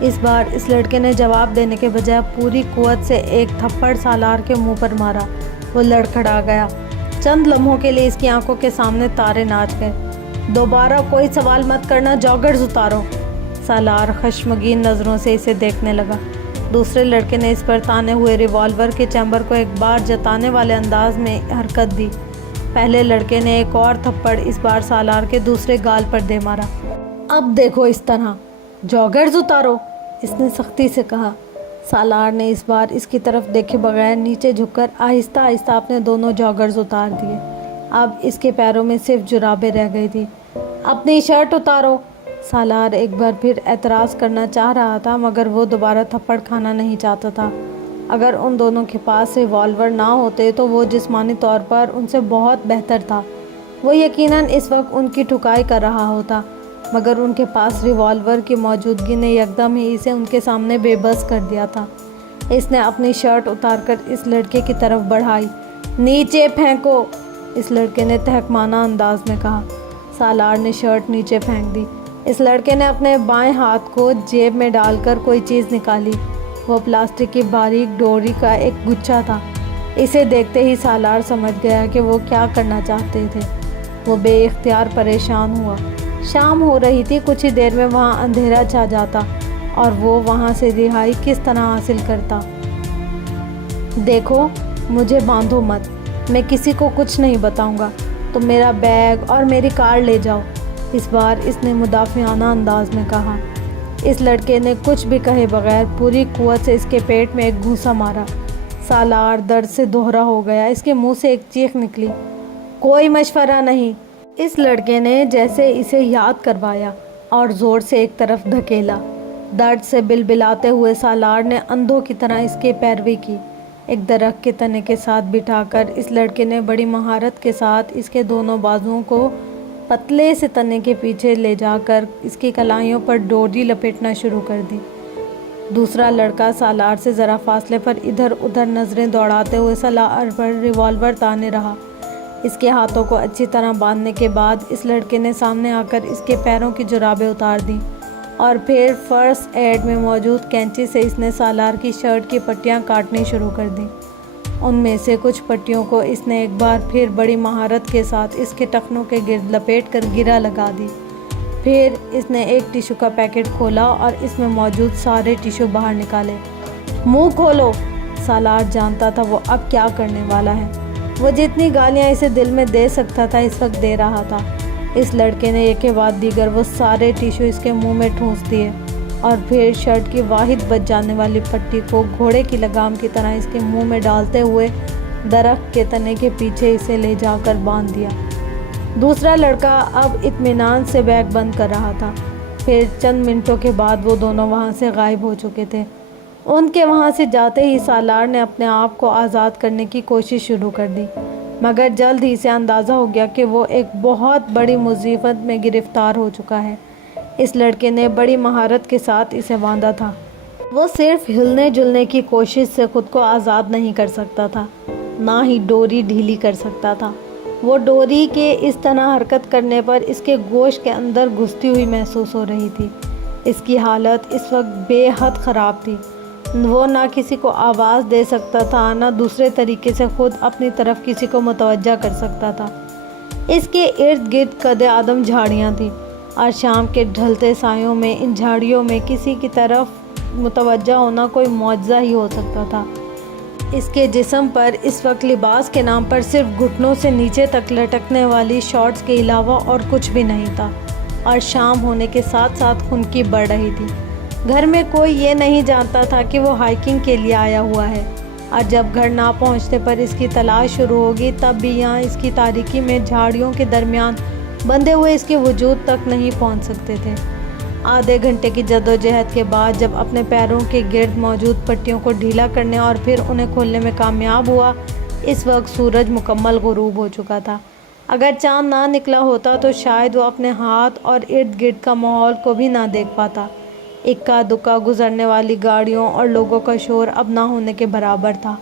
اس بار اس لڑکے نے جواب دینے کے بجائے پوری قوت سے ایک تھپڑ سالار کے منہ پر مارا۔ وہ لڑکھڑا گیا۔ چند لمحوں کے لیے اس کی آنکھوں کے سامنے تارے ناچ گئے۔ دوبارہ کوئی سوال مت کرنا، جاگرز اتارو۔ سالار خشمگین نظروں سے اسے دیکھنے لگا۔ دوسرے لڑکے نے اس پر تانے ہوئے ریوالور کے چیمبر کو ایک بار جتانے والے انداز میں حرکت دی۔ پہلے لڑکے نے ایک اور تھپڑ اس بار سالار کے دوسرے گال پر دے مارا۔ اب دیکھو اس طرح، جاگرز اتارو، اس نے سختی سے کہا۔ سالار نے اس بار اس کی طرف دیکھے بغیر نیچے جھک کر آہستہ آہستہ اپنے دونوں جاگرز اتار دیے۔ اب اس کے پیروں میں صرف جرابیں رہ گئی تھی۔ اپنی شرٹ اتارو۔ سالار ایک بار پھر اعتراض کرنا چاہ رہا تھا، مگر وہ دوبارہ تھپڑ کھانا نہیں چاہتا تھا۔ اگر ان دونوں کے پاس ریوالور نہ ہوتے تو وہ جسمانی طور پر ان سے بہت بہتر تھا۔ وہ یقیناً اس وقت ان کی ٹھکائی کر رہا ہوتا، مگر ان کے پاس ریوالور کی موجودگی نے یکدم ہی اسے ان کے سامنے بے بس کر دیا تھا۔ اس نے اپنی شرٹ اتار کر اس لڑکے کی طرف بڑھائی۔ نیچے پھینکو، اس لڑکے نے تہکمانہ انداز میں کہا۔ سالار نے شرٹ نیچے پھینک دی۔ اس لڑکے نے اپنے بائیں ہاتھ کو جیب میں ڈال کر کوئی چیز نکالی۔ وہ پلاسٹک کی باریک ڈوری کا ایک گچھا تھا۔ اسے دیکھتے ہی سالار سمجھ گیا کہ وہ کیا کرنا چاہتے تھے۔ وہ بے اختیار پریشان ہوا۔ شام ہو رہی تھی، کچھ ہی دیر میں وہاں اندھیرا چھا جاتا اور وہ وہاں سے رہائی کس طرح حاصل کرتا۔ دیکھو، مجھے باندھو مت، میں کسی کو کچھ نہیں بتاؤں گا، تم میرا بیگ اور میری کار لے جاؤ، اس بار اس نے مدافعانہ انداز میں کہا۔ اس لڑکے نے کچھ بھی کہے بغیر پوری قوت سے اس کے پیٹ میں ایک گھوسا مارا۔ سالار درد سے دوہرا ہو گیا۔ اس کے منہ سے ایک چیخ نکلی، کوئی مشورہ نہیں۔ اس لڑکے نے جیسے اسے یاد کروایا اور زور سے ایک طرف دھکیلا۔ درد سے بلبلاتے ہوئے سالار نے اندھوں کی طرح اس کی پیروی کی۔ ایک درخت کے تنے کے ساتھ بٹھا کر اس لڑکے نے بڑی مہارت کے ساتھ اس کے دونوں بازوؤں کو پتلے سے تنے کے پیچھے لے جا کر اس کی کلائیوں پر ڈوری لپیٹنا شروع کر دی۔ دوسرا لڑکا سالار سے ذرا فاصلے پر ادھر ادھر نظریں دوڑاتے ہوئے سالار پر ریوالور تانے رہا۔ اس کے ہاتھوں کو اچھی طرح باندھنے کے بعد اس لڑکے نے سامنے آ کر اس کے پیروں کی جرابیں اتار دیں اور پھر فرسٹ ایڈ میں موجود کینچی سے اس نے سالار کی شرٹ کی پٹیاں کاٹنی شروع کر دیں۔ ان میں سے کچھ پٹیوں کو اس نے ایک بار پھر بڑی مہارت کے ساتھ اس کے ٹخنوں کے گرد لپیٹ کر گرہ لگا دی۔ پھر اس نے ایک ٹیشو کا پیکٹ کھولا اور اس میں موجود سارے ٹیشو باہر نکالے۔ منہ کھولو، سالار جانتا تھا وہ اب کیا کرنے والا ہے۔ وہ جتنی گالیاں اسے دل میں دے سکتا تھا اس وقت دے رہا تھا۔ اس لڑکے نے ایک کے بعد دیگر وہ سارے ٹیشو اس کے منہ میں ٹھونس دیے اور پھر شرٹ کی واحد بچ جانے والی پٹی کو گھوڑے کی لگام کی طرح اس کے منہ میں ڈالتے ہوئے درخت کے تنے کے پیچھے اسے لے جا کر باندھ دیا۔ دوسرا لڑکا اب اطمینان سے بیگ بند کر رہا تھا۔ پھر چند منٹوں کے بعد وہ دونوں وہاں سے غائب ہو چکے تھے۔ ان کے وہاں سے جاتے ہی سالار نے اپنے آپ کو آزاد کرنے کی کوشش شروع کر دی، مگر جلد ہی سے اندازہ ہو گیا کہ وہ ایک بہت بڑی مصیبت میں گرفتار ہو چکا ہے۔ اس لڑکے نے بڑی مہارت کے ساتھ اسے باندھا تھا۔ وہ صرف ہلنے جلنے کی کوشش سے خود کو آزاد نہیں کر سکتا تھا، نہ ہی ڈوری ڈھیلی کر سکتا تھا۔ وہ ڈوری کے اس طرح حرکت کرنے پر اس کے گوشت کے اندر گھستی ہوئی محسوس ہو رہی تھی۔ اس کی حالت اس وقت بے حد خراب تھی۔ وہ نہ کسی کو آواز دے سکتا تھا، نہ دوسرے طریقے سے خود اپنی طرف کسی کو متوجہ کر سکتا تھا۔ اس کے ارد گرد قد آدم جھاڑیاں تھیں اور شام کے ڈھلتے سایوں میں ان جھاڑیوں میں کسی کی طرف متوجہ ہونا کوئی معجزہ ہی ہو سکتا تھا۔ اس کے جسم پر اس وقت لباس کے نام پر صرف گھٹنوں سے نیچے تک لٹکنے والی شارٹس کے علاوہ اور کچھ بھی نہیں تھا، اور شام ہونے کے ساتھ ساتھ خنکی بڑھ رہی تھی۔ گھر میں کوئی یہ نہیں جانتا تھا کہ وہ ہائیکنگ کے لیے آیا ہوا ہے، اور جب گھر نہ پہنچنے پر اس کی تلاش شروع ہوگی تب بھی یہاں اس کی تاریکی میں جھاڑیوں کے درمیان بندھے ہوئے اس کے وجود تک نہیں پہنچ سکتے تھے۔ آدھے گھنٹے کی جدوجہد کے بعد جب اپنے پیروں کے گرد موجود پٹیوں کو ڈھیلا کرنے اور پھر انہیں کھولنے میں کامیاب ہوا، اس وقت سورج مکمل غروب ہو چکا تھا۔ اگر چاند نہ نکلا ہوتا تو شاید وہ اپنے ہاتھ اور ارد گرد کا ماحول کو بھی نہ دیکھ پاتا۔ اکا دکا گزرنے والی گاڑیوں اور لوگوں کا شور اب نہ ہونے کے برابر تھا۔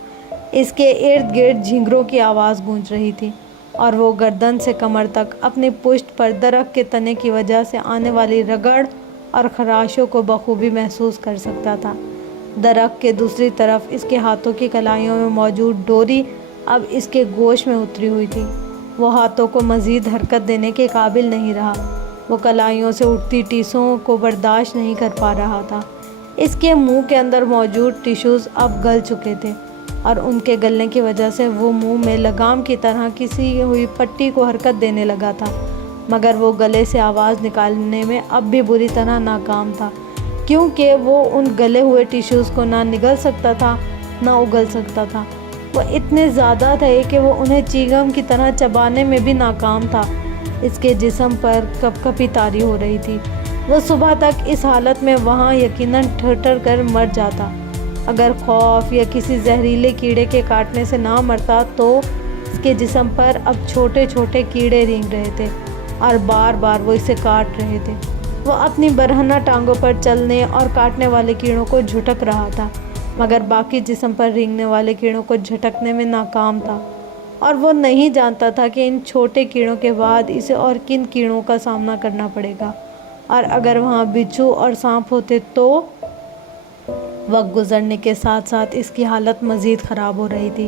اس کے ارد گرد جھینگروں کی آواز گونج رہی تھی، اور وہ گردن سے کمر تک اپنی پشت پر درخت کے تنے کی وجہ سے آنے والی رگڑ اور خراشوں کو بخوبی محسوس کر سکتا تھا۔ درخت کے دوسری طرف اس کے ہاتھوں کی کلائیوں میں موجود ڈوری اب اس کے گوشت میں اتری ہوئی تھی۔ وہ ہاتھوں کو مزید حرکت دینے کے قابل نہیں رہا۔ وہ کلائیوں سے اٹھتی ٹیسوں کو برداشت نہیں کر پا رہا تھا۔ اس کے منہ کے اندر موجود ٹیشوز اب گل چکے تھے اور ان کے گلنے کی وجہ سے وہ منہ میں لگام کی طرح کسی ہوئی پٹی کو حرکت دینے لگا تھا، مگر وہ گلے سے آواز نکالنے میں اب بھی بری طرح ناکام تھا، کیونکہ وہ ان گلے ہوئے ٹیشوز کو نہ نگل سکتا تھا نہ اگل سکتا تھا۔ وہ اتنے زیادہ تھے کہ وہ انہیں چیگم کی طرح چبانے میں بھی ناکام تھا۔ اس کے جسم پر کپ کپی طاری ہو رہی تھی۔ وہ صبح تک اس حالت میں وہاں یقیناً ٹھٹر کر مر جاتا۔ اگر خوف یا کسی زہریلے کیڑے کے کاٹنے سے نہ مرتا تو اس کے جسم پر اب چھوٹے چھوٹے کیڑے رینگ رہے تھے اور بار بار وہ اسے کاٹ رہے تھے۔ وہ اپنی برہنہ ٹانگوں پر چلنے اور کاٹنے والے کیڑوں کو جھٹک رہا تھا، مگر باقی جسم پر رینگنے والے کیڑوں کو جھٹکنے میں ناکام تھا، اور وہ نہیں جانتا تھا کہ ان چھوٹے کیڑوں کے بعد اسے اور کن کیڑوں کا سامنا کرنا پڑے گا، اور اگر وہاں بچھو اور سانپ ہوتے تو۔ وقت گزرنے کے ساتھ ساتھ اس کی حالت مزید خراب ہو رہی تھی۔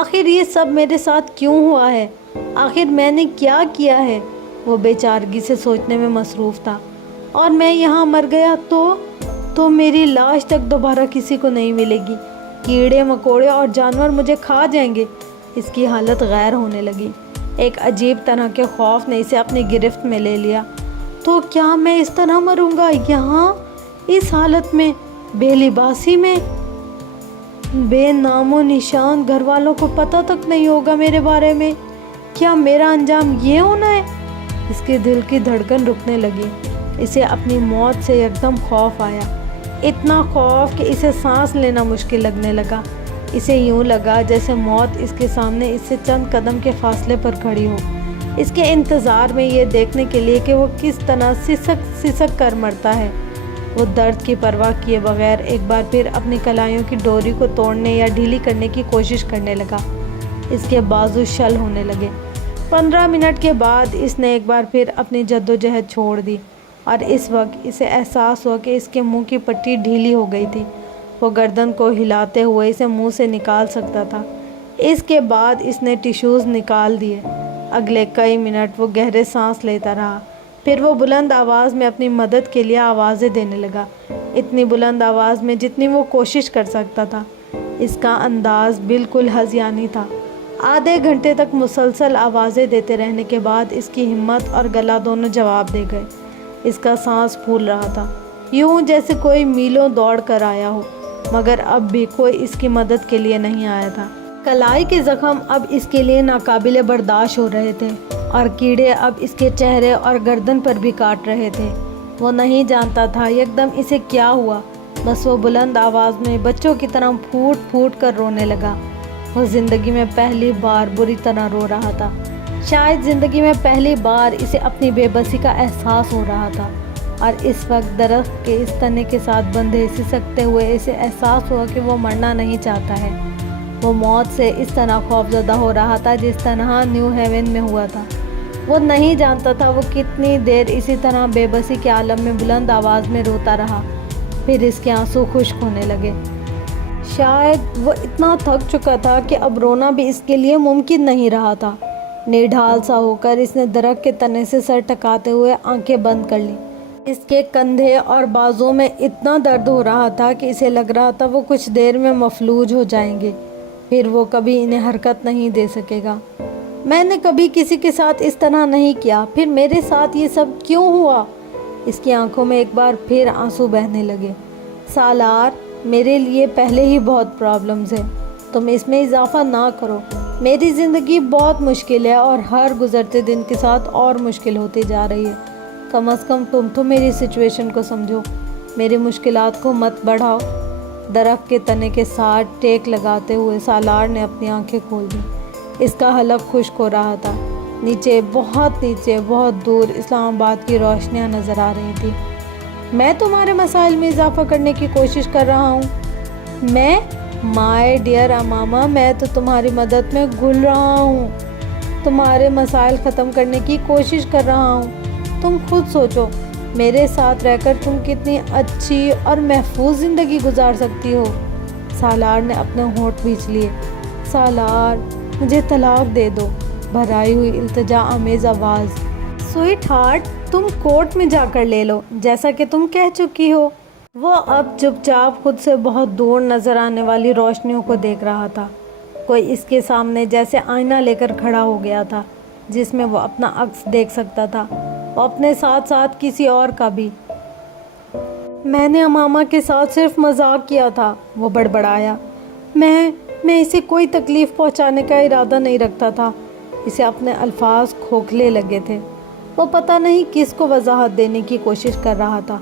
آخر یہ سب میرے ساتھ کیوں ہوا ہے؟ آخر میں نے کیا کیا ہے؟ وہ بے چارگی سے سوچنے میں مصروف تھا۔ اور میں یہاں مر گیا تو میری لاش تک دوبارہ کسی کو نہیں ملے گی، کیڑے مکوڑے اور جانور مجھے کھا جائیں گے۔ اس کی حالت غیر ہونے لگی۔ ایک عجیب طرح کے خوف نے اسے اپنی گرفت میں لے لیا۔ تو کیا میں اس طرح مروں گا یہاں، اس حالت میں، بے لباسی میں، بے نام و نشان، گھر والوں کو پتہ تک نہیں ہوگا میرے بارے میں؟ کیا میرا انجام یہ ہونا ہے؟ اس کے دل کی دھڑکن رکنے لگی۔ اسے اپنی موت سے یکدم خوف آیا، اتنا خوف کہ اسے سانس لینا مشکل لگنے لگا۔ اسے یوں لگا جیسے موت اس کے سامنے اس سے چند قدم کے فاصلے پر کھڑی ہو، اس کے انتظار میں یہ دیکھنے کے لیے کہ وہ کس طرح سسک کر مرتا ہے۔ وہ درد کی پرواہ کیے بغیر ایک بار پھر اپنی کلائیوں کی ڈوری کو توڑنے یا ڈھیلی کرنے کی کوشش کرنے لگا۔ اس کے بازو شل ہونے لگے۔ 15 منٹ کے بعد اس نے ایک بار پھر اپنی جدوجہد چھوڑ دی، اور اس وقت اسے احساس ہوا کہ اس کے منہ کی پٹی ڈھیلی ہو گئی تھی۔ وہ گردن کو ہلاتے ہوئے اسے منہ سے نکال سکتا تھا۔ اس کے بعد اس نے ٹیشوز نکال دیے۔ اگلے کئی منٹ وہ گہرے سانس لیتا رہا، پھر وہ بلند آواز میں اپنی مدد کے لیے آوازیں دینے لگا، اتنی بلند آواز میں جتنی وہ کوشش کر سکتا تھا۔ اس کا انداز بالکل ہذیانی تھا۔ آدھے گھنٹے تک مسلسل آوازیں دیتے رہنے کے بعد اس کی ہمت اور گلا دونوں جواب دے گئے۔ اس کا سانس پھول رہا تھا، یوں جیسے کوئی میلوں دوڑ کر آیا ہو، مگر اب بھی کوئی اس کی مدد کے لیے نہیں آیا تھا۔ کلائی کے زخم اب اس کے لیے ناقابل برداشت ہو رہے تھے، اور کیڑے اب اس کے چہرے اور گردن پر بھی کاٹ رہے تھے۔ وہ نہیں جانتا تھا یکدم اسے کیا ہوا، بس وہ بلند آواز میں بچوں کی طرح پھوٹ پھوٹ کر رونے لگا۔ وہ زندگی میں پہلی بار بری طرح رو رہا تھا۔ شاید زندگی میں پہلی بار اسے اپنی بے بسی کا احساس ہو رہا تھا، اور اس وقت درخت کے اس تنے کے ساتھ بندھے سسکتے ہوئے اسے احساس ہوا کہ وہ مرنا نہیں چاہتا ہے۔ وہ موت سے اس طرح خوفزدہ ہو رہا تھا جس طرح نیو ہیون میں ہوا تھا۔ وہ نہیں جانتا تھا وہ کتنی دیر اسی طرح بے بسی کے عالم میں بلند آواز میں روتا رہا، پھر اس کے آنسو خشک ہونے لگے۔ شاید وہ اتنا تھک چکا تھا کہ اب رونا بھی اس کے لیے ممکن نہیں رہا تھا۔ نڈھال سا ہو کر اس نے درخت کے تنے سے سر ٹکاتے ہوئے آنکھیں بند کر لیں۔ اس کے کندھے اور بازوں میں اتنا درد ہو رہا تھا کہ اسے لگ رہا تھا وہ کچھ دیر میں مفلوج ہو جائیں گے، پھر وہ کبھی انہیں حرکت نہیں دے سکے گا۔ میں نے کبھی کسی کے ساتھ اس طرح نہیں کیا، پھر میرے ساتھ یہ سب کیوں ہوا؟ اس کی آنکھوں میں ایک بار پھر آنسو بہنے لگے۔ سالار، میرے لیے پہلے ہی بہت پرابلمز ہیں، تم اس میں اضافہ نہ کرو۔ میری زندگی بہت مشکل ہے اور ہر گزرتے دن کے ساتھ اور مشکل ہوتی جا رہی ہے۔ کم از کم تم تو میری سچویشن کو سمجھو، میری مشکلات کو مت بڑھاؤ۔ درخت کے تنے کے ساتھ ٹیک لگاتے ہوئے سالار نے اپنی آنکھیں کھول دیں۔ اس کا حلق خشک ہو رہا تھا۔ نیچے، بہت دور اسلام آباد کی روشنیاں نظر آ رہی تھی۔ میں تمہارے مسائل میں اضافہ کرنے کی کوشش کر رہا ہوں؟ میں؟ مائی ڈیئر اماما، میں تو تمہاری مدد میں گھل رہا ہوں، تمہارے مسائل ختم کرنے کی کوشش کر رہا ہوں۔ تم خود سوچو، میرے ساتھ رہ کر تم کتنی اچھی اور محفوظ زندگی گزار سکتی ہو۔ سالار نے اپنے ہونٹ بھینچ لیے۔ سالار، مجھے طلاق دے دو، بھرائی ہوئی التجا آمیز آواز۔ سویٹ ہارٹ، تم کورٹ میں جا کر لے لو، جیسا کہ تم کہہ چکی ہو۔ وہ اب چپ چاپ خود سے بہت دور نظر آنے والی روشنیوں کو دیکھ رہا تھا۔ کوئی اس کے سامنے جیسے آئینہ لے کر کھڑا ہو گیا تھا جس میں وہ اپنا عکس دیکھ سکتا تھا، اور اپنے ساتھ ساتھ کسی اور کا بھی۔ میں نے امامہ کے ساتھ صرف مذاق کیا تھا، وہ بڑبڑایا۔ میں اسے کوئی تکلیف پہنچانے کا ارادہ نہیں رکھتا تھا۔ اسے اپنے الفاظ کھوکھلے لگے تھے۔ وہ پتہ نہیں کس کو وضاحت دینے کی کوشش کر رہا تھا۔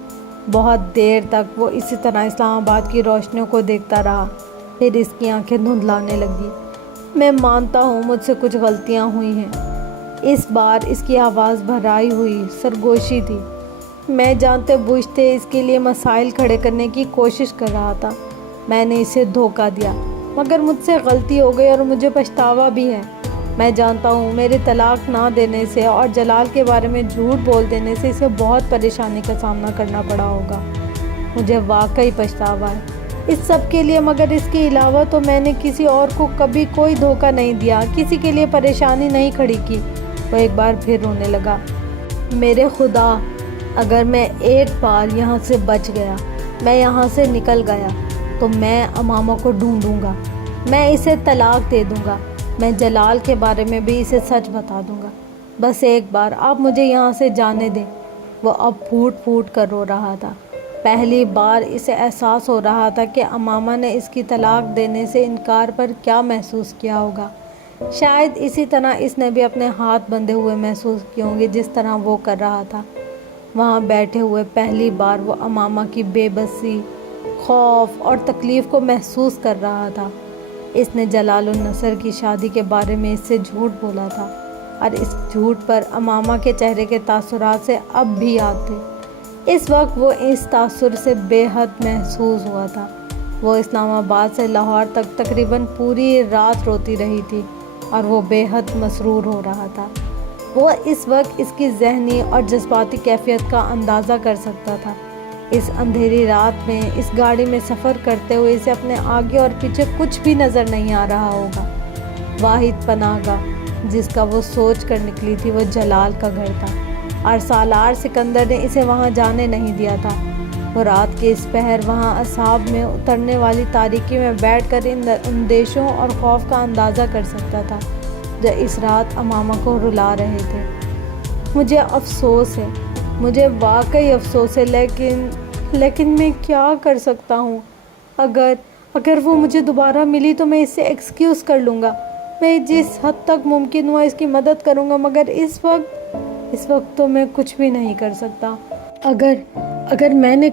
بہت دیر تک وہ اسی طرح اسلام آباد کی روشنیوں کو دیکھتا رہا، پھر اس کی آنکھیں دھندلانے لگی۔ میں مانتا ہوں مجھ سے کچھ غلطیاں ہوئی ہیں۔ اس بار اس کی آواز بھرائی ہوئی سرگوشی تھی۔ میں جانتے بوجھتے اس کے لیے مسائل کھڑے کرنے کی کوشش کر رہا تھا۔ میں نے اسے دھوکہ دیا، مگر مجھ سے غلطی ہو گئی اور مجھے پچھتاوا بھی ہے۔ میں جانتا ہوں میرے طلاق نہ دینے سے اور جلال کے بارے میں جھوٹ بول دینے سے اسے بہت پریشانی کا سامنا کرنا پڑا ہوگا۔ مجھے واقعی پچھتاوا ہے اس سب کے لیے، مگر اس کے علاوہ تو میں نے کسی اور کو کبھی کوئی دھوکہ نہیں دیا، کسی کے لیے پریشانی نہیں کھڑی کی۔ وہ ایک بار پھر رونے لگا۔ میرے خدا، اگر میں ایک بار یہاں سے بچ گیا، میں یہاں سے نکل گیا، تو میں امامہ کو ڈھونڈوں گا، میں اسے طلاق دے دوں گا، میں جلال کے بارے میں بھی اسے سچ بتا دوں گا۔ بس ایک بار آپ مجھے یہاں سے جانے دیں۔ وہ اب پھوٹ پھوٹ کر رو رہا تھا۔ پہلی بار اسے احساس ہو رہا تھا کہ امامہ نے اس کی طلاق دینے سے انکار پر کیا محسوس کیا ہوگا۔ شاید اسی طرح اس نے بھی اپنے ہاتھ بندھے ہوئے محسوس کیے ہوں گے جس طرح وہ کر رہا تھا۔ وہاں بیٹھے ہوئے پہلی بار وہ امامہ کی بے بسی، خوف اور تکلیف کو محسوس کر رہا تھا۔ اس نے جلال النصر کی شادی کے بارے میں اس سے جھوٹ بولا تھا، اور اس جھوٹ پر امامہ کے چہرے کے تاثرات سے اب بھی یاد تھے۔ اس وقت وہ اس تاثر سے بے حد محسوس ہوا تھا۔ وہ اسلام آباد سے لاہور تک تقریباً پوری رات روتی رہی تھی، اور وہ بے حد مسرور ہو رہا تھا۔ وہ اس وقت اس کی ذہنی اور جذباتی کیفیت کا اندازہ کر سکتا تھا۔ اس اندھیری رات میں اس گاڑی میں سفر کرتے ہوئے اسے اپنے آگے اور پیچھے کچھ بھی نظر نہیں آ رہا ہوگا۔ واحد پناہ گاہ جس کا وہ سوچ کر نکلی تھی وہ جلال کا گھر تھا، اور سالار سکندر نے اسے وہاں جانے نہیں دیا تھا۔ وہ رات کے اس پہر وہاں اصحاب میں اترنے والی تاریکی میں بیٹھ کر ان اندیشوں اور خوف کا اندازہ کر سکتا تھا جو اس رات امامہ کو رلا رہے تھے۔ مجھے افسوس ہے، مجھے واقعی افسوس ہے، لیکن میں کیا کر سکتا ہوں؟ اگر وہ مجھے دوبارہ ملی تو میں اس سے ایکسکیوز کر لوں گا، میں جس حد تک ممکن ہوا اس کی مدد کروں گا، مگر اس وقت تو میں کچھ بھی نہیں کر سکتا۔ اگر میں نے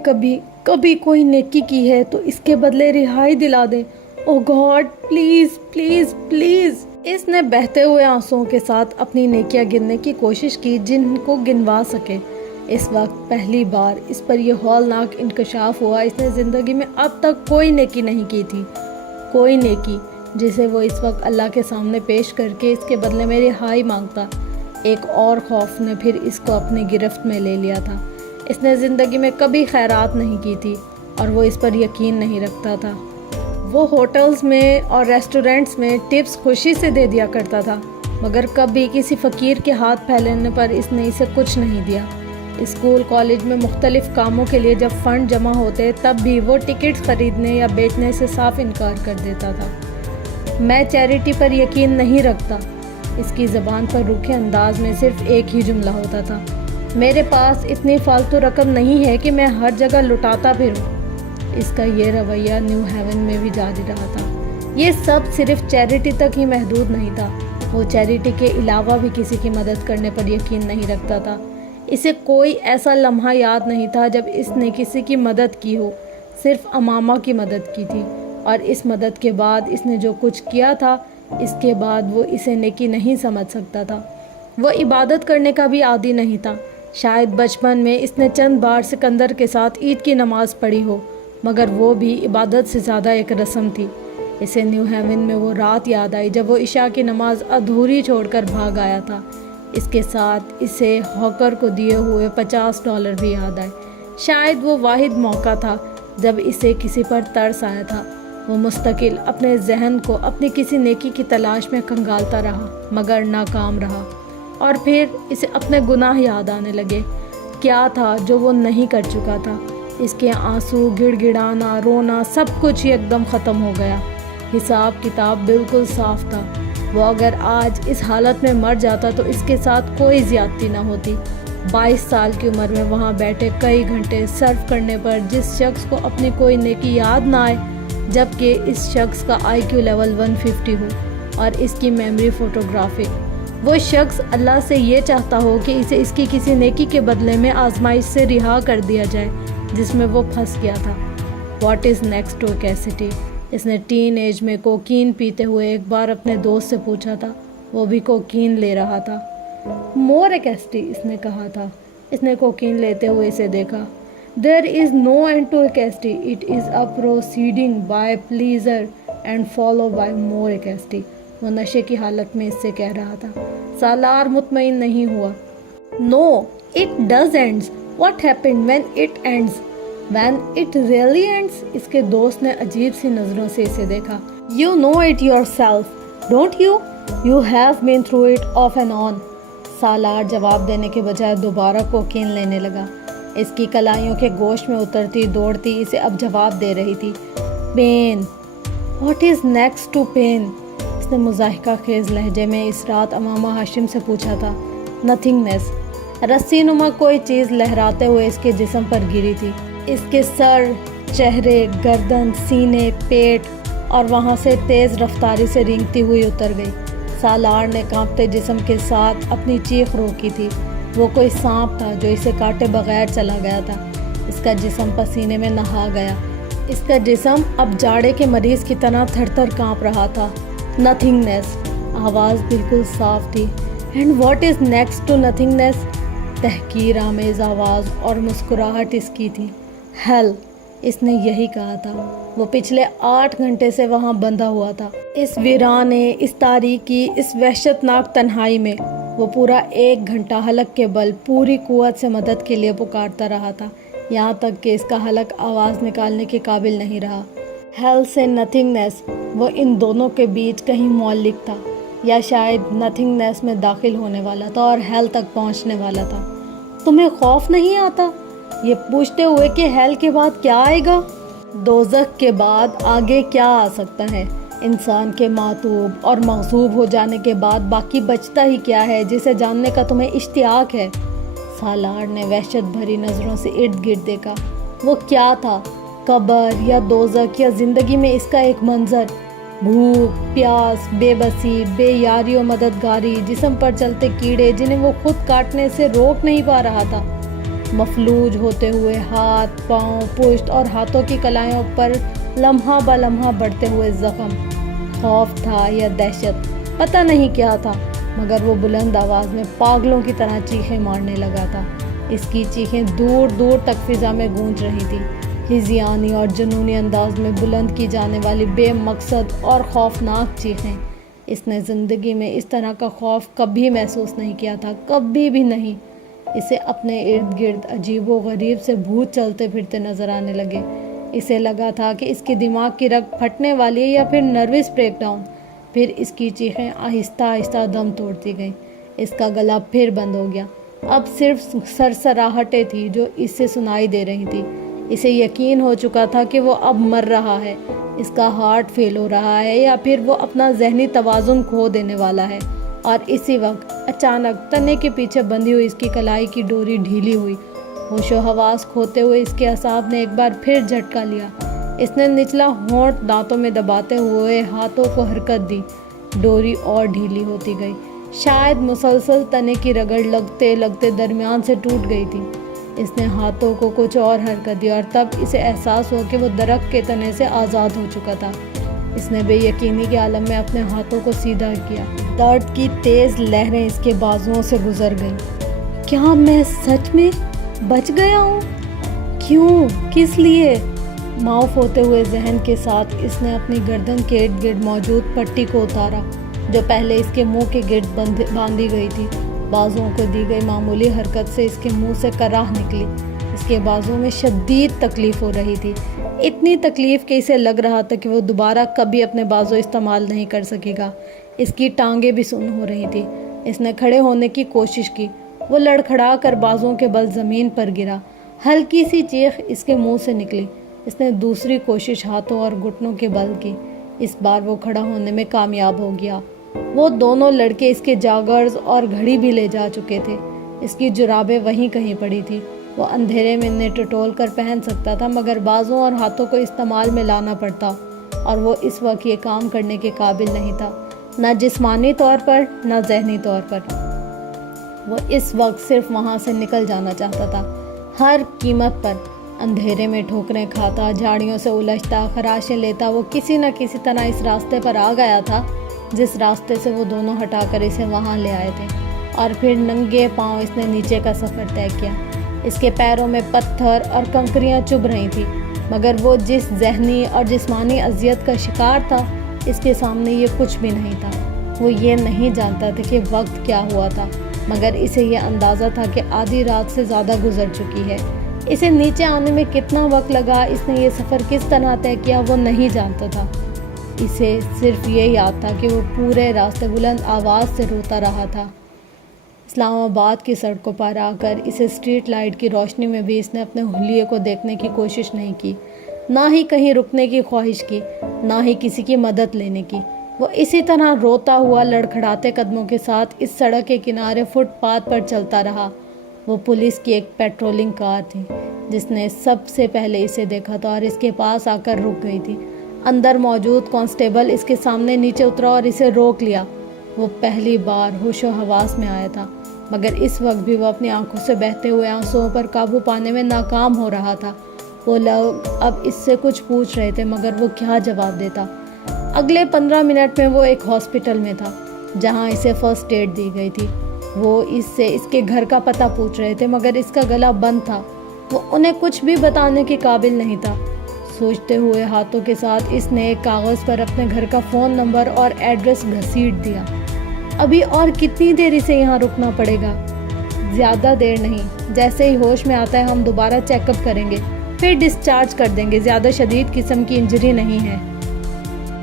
کبھی کوئی نیکی کی ہے تو اس کے بدلے رہائی دلا دیں۔ او گاڈ، پلیز پلیز پلیز۔ اس نے بہتے ہوئے آنسوؤں کے ساتھ اپنی نیکیاں گننے کی کوشش کی جن کو گنوا سکے۔ اس وقت پہلی بار اس پر یہ ہولناک انکشاف ہوا، اس نے زندگی میں اب تک کوئی نیکی نہیں کی تھی، کوئی نیکی جسے وہ اس وقت اللہ کے سامنے پیش کر کے اس کے بدلے میں رہائی مانگتا۔ ایک اور خوف نے پھر اس کو اپنی گرفت میں لے لیا تھا۔ اس نے زندگی میں کبھی خیرات نہیں کی تھی، اور وہ اس پر یقین نہیں رکھتا تھا۔ وہ ہوٹلز میں اور ریسٹورنٹس میں ٹپس خوشی سے دے دیا کرتا تھا، مگر کبھی کسی فقیر کے ہاتھ پھیلانے پر اس نے اسے کچھ نہیں دیا۔ اسکول کالج میں مختلف کاموں کے لیے جب فنڈ جمع ہوتے تب بھی وہ ٹکٹس خریدنے یا بیچنے سے صاف انکار کر دیتا تھا۔ میں چیریٹی پر یقین نہیں رکھتا۔ اس کی زبان پر روکھے انداز میں صرف ایک ہی جملہ ہوتا تھا، میرے پاس اتنی فالتو رقم نہیں ہے کہ میں ہر جگہ لٹاتا پھروں۔ اس کا یہ رویہ نیو ہیون میں بھی جاری رہا تھا۔ یہ سب صرف چیریٹی تک ہی محدود نہیں تھا، وہ چیریٹی کے علاوہ بھی کسی کی مدد کرنے پر یقین نہیں رکھتا تھا۔ اسے کوئی ایسا لمحہ یاد نہیں تھا جب اس نے کسی کی مدد کی ہو، صرف امامہ کی مدد کی تھی، اور اس مدد کے بعد اس نے جو کچھ کیا تھا، اس کے بعد وہ اسے نیکی نہیں سمجھ سکتا تھا۔ وہ عبادت کرنے کا بھی عادی نہیں تھا۔ شاید بچپن میں اس نے چند بار سکندر کے ساتھ عید کی نماز پڑھی ہو، مگر وہ بھی عبادت سے زیادہ ایک رسم تھی۔ اسے نیو ہیون میں وہ رات یاد آئی جب وہ عشاء کی نماز ادھوری چھوڑ کر بھاگ آیا تھا۔ اس کے ساتھ اسے ہاکر کو دیے ہوئے $50 بھی یاد آئے۔ شاید وہ واحد موقع تھا جب اسے کسی پر ترس آیا تھا۔ وہ مستقل اپنے ذہن کو اپنی کسی نیکی کی تلاش میں کھنگالتا رہا مگر ناکام رہا، اور پھر اسے اپنے گناہ یاد آنے لگے۔ کیا تھا جو وہ نہیں کر چکا تھا؟ اس کے آنسو، گڑ گڑانا، رونا، سب کچھ ایک دم ختم ہو گیا۔ حساب کتاب بالکل صاف تھا۔ وہ اگر آج اس حالت میں مر جاتا تو اس کے ساتھ کوئی زیادتی نہ ہوتی۔ 22 سال کی عمر میں وہاں بیٹھے کئی گھنٹے صرف کرنے پر جس شخص کو اپنی کوئی نیکی یاد نہ آئے، جبکہ اس شخص کا IQ لیول 150 ہو اور اس کی میموری فوٹوگرافک، وہ شخص اللہ سے یہ چاہتا ہو کہ اسے اس کی کسی نیکی کے بدلے میں آزمائش سے رہا کر دیا جائے جس میں وہ پھنس گیا تھا۔ واٹ از نیکسٹ ٹو اوکیسٹی؟ اس نے ٹین ایج میں کوکین پیتے ہوئے ایک بار اپنے دوست سے پوچھا تھا۔ وہ بھی کوکین لے رہا تھا۔ مور اوکیسٹی، اس نے کہا تھا۔ اس نے کوکین لیتے ہوئے اسے دیکھا۔ There is no end to اوکیسٹی. It is a proceeding by pleasure and followed by more اوکیسٹی. وہ نشے کی حالت میں اس سے کہہ رہا تھا۔ سالار مطمئن نہیں ہوا۔ No, it does ends. What happened when it ends? When it really ends? اس کے دوست نے عجیب سی نظروں سے اسے دیکھا۔ You know it yourself, don't you? You have been through it off and on. سالار جواب دینے کے بجائے دوبارہ کوکین لینے لگا۔ اس کی کلائیوں کے گوشت میں اترتی دوڑتی اسے اب جواب دے رہی تھی۔ Pain. What is next to pain? اس نے مضاحکہ خیز لہجے میں اس رات امامہ ہاشم سے پوچھا تھا۔ Nothingness۔ رسی نما کوئی چیز لہراتے ہوئے اس کے جسم پر گری تھی۔ اس کے سر، چہرے، گردن، سینے، پیٹ اور وہاں سے تیز رفتاری سے رینگتی ہوئی اتر گئی۔ سالار نے کانپتے جسم کے ساتھ اپنی چیخ روکی تھی۔ وہ کوئی سانپ تھا جو اسے کاٹے بغیر چلا گیا تھا۔ اس کا جسم پسینے میں نہا گیا۔ اس کا جسم اب جاڑے کے مریض کی طرح تھر تھر کانپ رہا تھا۔ نتھنگنیس۔ آواز بالکل صاف تھی۔ And what is next to nothingness? تحقیر آمیز آواز اور مسکراہٹ اس کی تھی۔ ہیل۔ اس نے یہی کہا تھا۔ وہ پچھلے 8 گھنٹے سے وہاں بندھا ہوا تھا، اس ویرانے، اس تاریکی، اس وحشتناک تنہائی میں۔ وہ پورا 1 گھنٹہ حلق کے بل پوری قوت سے مدد کے لیے پکارتا رہا تھا، یہاں تک کہ اس کا حلق آواز نکالنے کے قابل نہیں رہا۔ ہیل سے نتھنگنیس، وہ ان دونوں کے بیچ کہیں معلق تھا، یا شاید نتھنگنیس میں داخل ہونے والا تھا اور ہیل تک پہنچنے والا تھا۔ تمہیں خوف نہیں آتا؟ یہ پوچھتے ہوئے کہ ہیل کے بعد کیا آئے گا؟ دوزخ کے بعد آگے کیا آ سکتا ہے؟ انسان کے معتوب اور مغصوب ہو جانے کے بعد باقی بچتا ہی کیا ہے جسے جاننے کا تمہیں اشتیاق ہے؟ سالار نے وحشت بھری نظروں سے ارد گرد دیکھا۔ وہ کیا تھا؟ قبر یا دوزخ یا زندگی میں اس کا ایک منظر؟ بھوک، پیاس، بے بسی، بے یاری و مددگاری، جسم پر چلتے کیڑے جنہیں وہ خود کاٹنے سے روک نہیں پا رہا تھا، مفلوج ہوتے ہوئے ہاتھ، پاؤں، پشت اور ہاتھوں کی کلائیوں پر لمحہ بہ لمحہ بڑھتے ہوئے زخم۔ خوف تھا یا دہشت، پتہ نہیں کیا تھا، مگر وہ بلند آواز میں پاگلوں کی طرح چیخیں مارنے لگا تھا۔ اس کی چیخیں دور دور تک فضا میں گونج رہی تھی، ہذیانی اور جنونی انداز میں بلند کی جانے والی بے مقصد اور خوفناک چیخیں۔ اس نے زندگی میں اس طرح کا خوف کبھی محسوس نہیں کیا تھا، کبھی بھی نہیں۔ اسے اپنے ارد گرد عجیب و غریب سے بھوت چلتے پھرتے نظر آنے لگے۔ اسے لگا تھا کہ اس کے دماغ کی رگ پھٹنے والی ہے یا پھر نروس بریک ڈاؤن۔ پھر اس کی چیخیں آہستہ آہستہ دم توڑتی گئیں۔ اس کا گلا پھر بند ہو گیا۔ اب صرف سرسراہٹیں تھیں جو اس سے سنائی دے رہی تھی۔ اسے یقین ہو چکا تھا کہ وہ اب مر رہا ہے، اس کا ہارٹ فیل ہو رہا ہے یا پھر وہ اپنا ذہنی توازن کھو دینے والا ہے۔ اور اسی وقت اچانک تنے کے پیچھے بندھی ہوئی اس کی کلائی کی ڈوری ڈھیلی ہوئی۔ ہوش و حواس کھوتے ہوئے اس کے اعصاب نے ایک بار پھر جھٹکا لیا۔ اس نے نچلا ہونٹ دانتوں میں دباتے ہوئے ہاتھوں کو حرکت دی۔ ڈوری اور ڈھیلی ہوتی گئی، شاید مسلسل تنے کی رگڑ لگتے لگتے درمیان سے ٹوٹ گئی تھی۔ اس نے ہاتھوں کو کچھ اور حرکت دی اور تب اسے احساس ہوا کہ وہ درخت کے تنے سے آزاد ہو چکا تھا۔ اس نے بے یقینی کے عالم میں اپنے ہاتھوں کو سیدھا کیا۔ درد کی تیز لہریں اس کے بازوؤں سے گزر گئیں۔ کیا میں سچ میں بچ گیا ہوں؟ کیوں؟ کس لیے؟ معاف ہوتے ہوئے ذہن کے ساتھ اس نے اپنی گردن کے ارد گرد موجود پٹی کو اتارا جو پہلے اس کے منہ کے گرد باندھی گئی تھی۔ بازوؤں کو دی گئی معمولی حرکت سے اس کے منہ سے کراہ نکلی۔ اس کے بازوؤں میں شدید تکلیف ہو رہی تھی، اتنی تکلیف کہ اسے لگ رہا تھا کہ وہ دوبارہ کبھی اپنے بازو استعمال نہیں کر سکے گا۔ اس کی ٹانگیں بھی سن ہو رہی تھی۔ اس نے کھڑے ہونے کی کوشش کی، وہ لڑکھڑا کر بازوؤں کے بل زمین پر گرا۔ ہلکی سی چیخ اس کے منہ سے نکلی۔ اس نے دوسری کوشش ہاتھوں اور گھٹنوں کے بل کی۔ اس بار وہ کھڑا ہونے میں کامیاب ہو گیا۔ وہ دونوں لڑکے اس کے جاگرز اور گھڑی بھی لے جا چکے تھے۔ اس کی جرابیں وہیں کہیں پڑی تھی۔ وہ اندھیرے میں انہیں ٹٹول کر پہن سکتا تھا، مگر بازوؤں اور ہاتھوں کو استعمال میں لانا پڑتا، اور وہ اس وقت یہ کام کرنے کے قابل نہیں تھا، نہ جسمانی طور پر نہ ذہنی طور پر۔ وہ اس وقت صرف وہاں سے نکل جانا چاہتا تھا، ہر قیمت پر۔ اندھیرے میں ٹھوکریں کھاتا، جھاڑیوں سے الجھتا، خراشیں لیتا، وہ کسی نہ کسی طرح اس راستے پر آ گیا تھا جس راستے سے وہ دونوں ہٹا کر اسے وہاں لے آئے تھے، اور پھر ننگے پاؤں اس نے نیچے کا سفر طے کیا۔ اس کے پیروں میں پتھر اور کنکریاں چبھ رہی تھی، مگر وہ جس ذہنی اور جسمانی اذیت کا شکار تھا، اس کے سامنے یہ کچھ بھی نہیں تھا۔ وہ یہ نہیں جانتا تھا کہ وقت کیا ہوا تھا، مگر اسے یہ اندازہ تھا کہ آدھی رات سے زیادہ گزر چکی ہے۔ اسے نیچے آنے میں کتنا وقت لگا، اس نے یہ سفر کس طرح طے کیا، وہ نہیں جانتا تھا۔ اسے صرف یہ یاد تھا کہ وہ پورے راستے بلند آواز سے روتا رہا تھا۔ اسلام آباد کی سڑکوں پر آ کر اسے اسٹریٹ لائٹ کی روشنی میں بھی اس نے اپنے حلیے کو دیکھنے کی کوشش نہیں کی، نہ ہی کہیں رکنے کی خواہش کی، نہ ہی کسی کی مدد لینے کی۔ وہ اسی طرح روتا ہوا لڑکھڑاتے قدموں کے ساتھ اس سڑک کے کنارے فٹ پاتھ پر چلتا رہا۔ وہ پولیس کی ایک پیٹرولنگ کار تھی جس نے سب سے پہلے اسے دیکھا تھا اور اس کے پاس آ کر رک گئی تھی۔ اندر موجود کانسٹیبل اس کے سامنے نیچے اترا اور اسے روک لیا۔ وہ پہلی بار ہوش و حواس میں آیا تھا، مگر اس وقت بھی وہ اپنی آنکھوں سے بہتے ہوئے آنسوؤں پر قابو پانے میں ناکام ہو رہا تھا۔ وہ لوگ اب اس سے کچھ پوچھ رہے تھے، مگر وہ کیا جواب دیتا۔ اگلے 15 منٹ میں وہ ایک ہاسپٹل میں تھا جہاں اسے فرسٹ ایڈ دی گئی تھی۔ وہ اس سے اس کے گھر کا پتہ پوچھ رہے تھے، مگر اس کا گلا بند تھا۔ وہ انہیں کچھ بھی بتانے کے قابل نہیں تھا۔ سوچتے ہوئے ہاتھوں کے ساتھ اس نے ایک کاغذ پر اپنے گھر کا فون نمبر اور ایڈریس گھسیٹ دیا۔ ابھی اور کتنی دیر اسے یہاں رکنا پڑے گا؟ زیادہ دیر نہیں، جیسے ہی ہوش میں آتا ہے ہم دوبارہ چیک اپ کریں گے، پھر ڈسچارج کر دیں گے۔ زیادہ شدید قسم کی انجری نہیں ہے،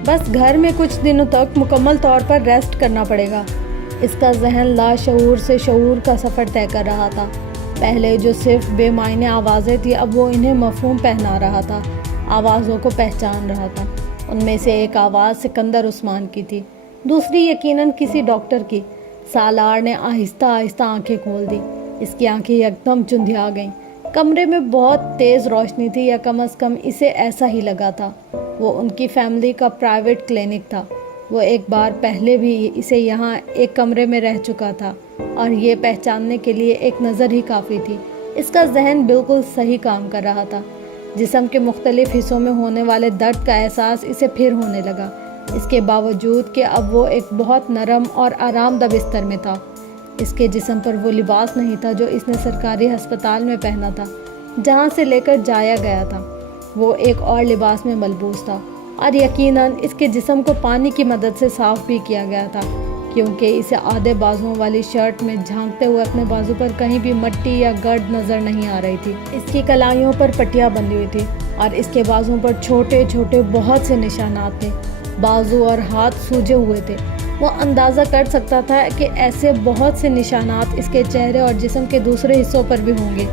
بس گھر میں کچھ دنوں تک مکمل طور پر ریسٹ کرنا پڑے گا۔ اس کا ذہن لاشعور سے شعور کا سفر طے کر رہا تھا۔ پہلے جو صرف بے معنی آوازیں تھیں، اب وہ انہیں مفہوم پہنا رہا تھا، آوازوں کو پہچان رہا تھا۔ ان میں سے ایک آواز سکندر عثمان کی تھی، دوسری یقیناً کسی ڈاکٹر کی۔ سالار نے آہستہ آہستہ آنکھیں کھول دی۔ اس کی آنکھیں یکدم چندھیا گئیں۔ کمرے میں بہت تیز روشنی تھی، یا کم از کم اسے ایسا ہی لگا تھا۔ وہ ان کی فیملی کا پرائیویٹ کلینک تھا۔ وہ ایک بار پہلے بھی اسے یہاں ایک کمرے میں رہ چکا تھا، اور یہ پہچاننے کے لیے ایک نظر ہی کافی تھی۔ اس کا ذہن بالکل صحیح کام کر رہا تھا۔ جسم کے مختلف حصوں میں ہونے والے درد کا احساس اسے پھر ہونے لگا، اس کے باوجود کہ اب وہ ایک بہت نرم اور آرام دہ بستر میں تھا۔ اس کے جسم پر وہ لباس نہیں تھا جو اس نے سرکاری ہسپتال میں پہنا تھا جہاں سے لے کر جایا گیا تھا۔ وہ ایک اور لباس میں ملبوس تھا، اور یقیناً اس کے جسم کو پانی کی مدد سے صاف بھی کیا گیا تھا، کیونکہ اسے آدھے بازوؤں والی شرٹ میں جھانکتے ہوئے اپنے بازو پر کہیں بھی مٹی یا گرد نظر نہیں آ رہی تھی۔ اس کی کلائیوں پر پٹیاں بندھی ہوئی تھی، اور اس کے بازوؤں پر چھوٹے چھوٹے بہت سے نشانات تھے۔ بازو اور ہاتھ سوجے ہوئے تھے۔ وہ اندازہ کر سکتا تھا کہ ایسے بہت سے نشانات اس کے چہرے اور جسم کے دوسرے حصوں پر بھی ہوں گے۔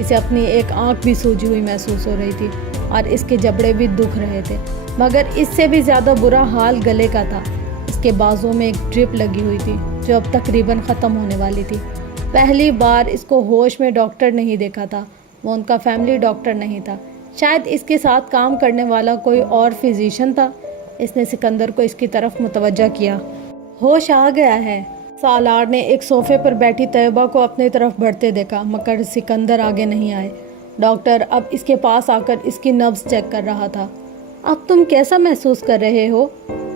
اسے اپنی ایک آنکھ بھی سوجی ہوئی محسوس ہو رہی تھی، اور اس کے جبڑے بھی دکھ رہے تھے، مگر اس سے بھی زیادہ برا حال گلے کا تھا۔ اس کے بازوؤں میں ایک ڈرپ لگی ہوئی تھی جو اب تقریباً ختم ہونے والی تھی۔ پہلی بار اس کو ہوش میں ڈاکٹر نہیں دیکھا تھا۔ وہ ان کا فیملی ڈاکٹر نہیں تھا، شاید اس کے ساتھ کام کرنے والا کوئی اور فزیشین تھا۔ اس نے سکندر کو اس کی طرف متوجہ کیا۔ ہوش آ گیا ہے؟ سالار نے ایک صوفے پر بیٹھی طیبہ کو اپنی طرف بڑھتے دیکھا، مگر سکندر آگے نہیں آئے۔ ڈاکٹر اب اس کے پاس آ کر اس کی نبض چیک کر رہا تھا۔ اب تم کیسا محسوس کر رہے ہو؟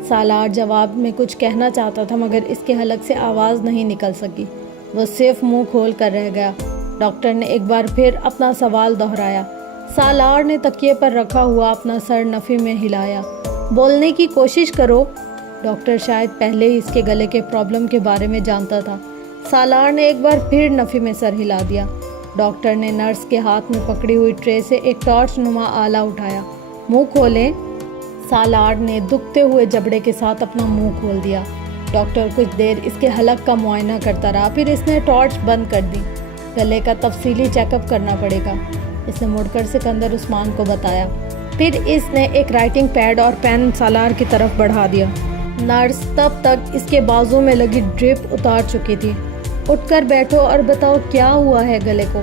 سالار جواب میں کچھ کہنا چاہتا تھا، مگر اس کے حلق سے آواز نہیں نکل سکی۔ وہ صرف منہ کھول کر رہ گیا۔ ڈاکٹر نے ایک بار پھر اپنا سوال دہرایا۔ سالار نے تکیے پر رکھا ہوا اپنا سر نفی میں ہلایا۔ بولنے کی کوشش کرو۔ ڈاکٹر شاید پہلے ہی اس کے گلے کے پرابلم کے بارے میں جانتا تھا۔ سالار نے ایک بار پھر نفی میں سر ہلا دیا۔ ڈاکٹر نے نرس کے ہاتھ میں پکڑی ہوئی ٹرے سے ایک ٹارچ نما آلہ اٹھایا۔ منہ کھولیں۔ سالار نے دکھتے ہوئے جبڑے کے ساتھ اپنا منہ کھول دیا۔ ڈاکٹر کچھ دیر اس کے حلق کا معائنہ کرتا رہا، پھر اس نے ٹارچ بند کر دی۔ گلے کا تفصیلی چیک اپ کرنا پڑے گا، اس نے مڑ کر سکندر عثمان کو بتایا۔ پھر اس نے ایک رائٹنگ پیڈ اور پین سالار کی طرف بڑھا دیا۔ نرس تب تک اس کے بازو میں لگی ڈرپ اتار چکی تھی۔ اٹھ کر بیٹھو اور بتاؤ کیا ہوا ہے گلے کو۔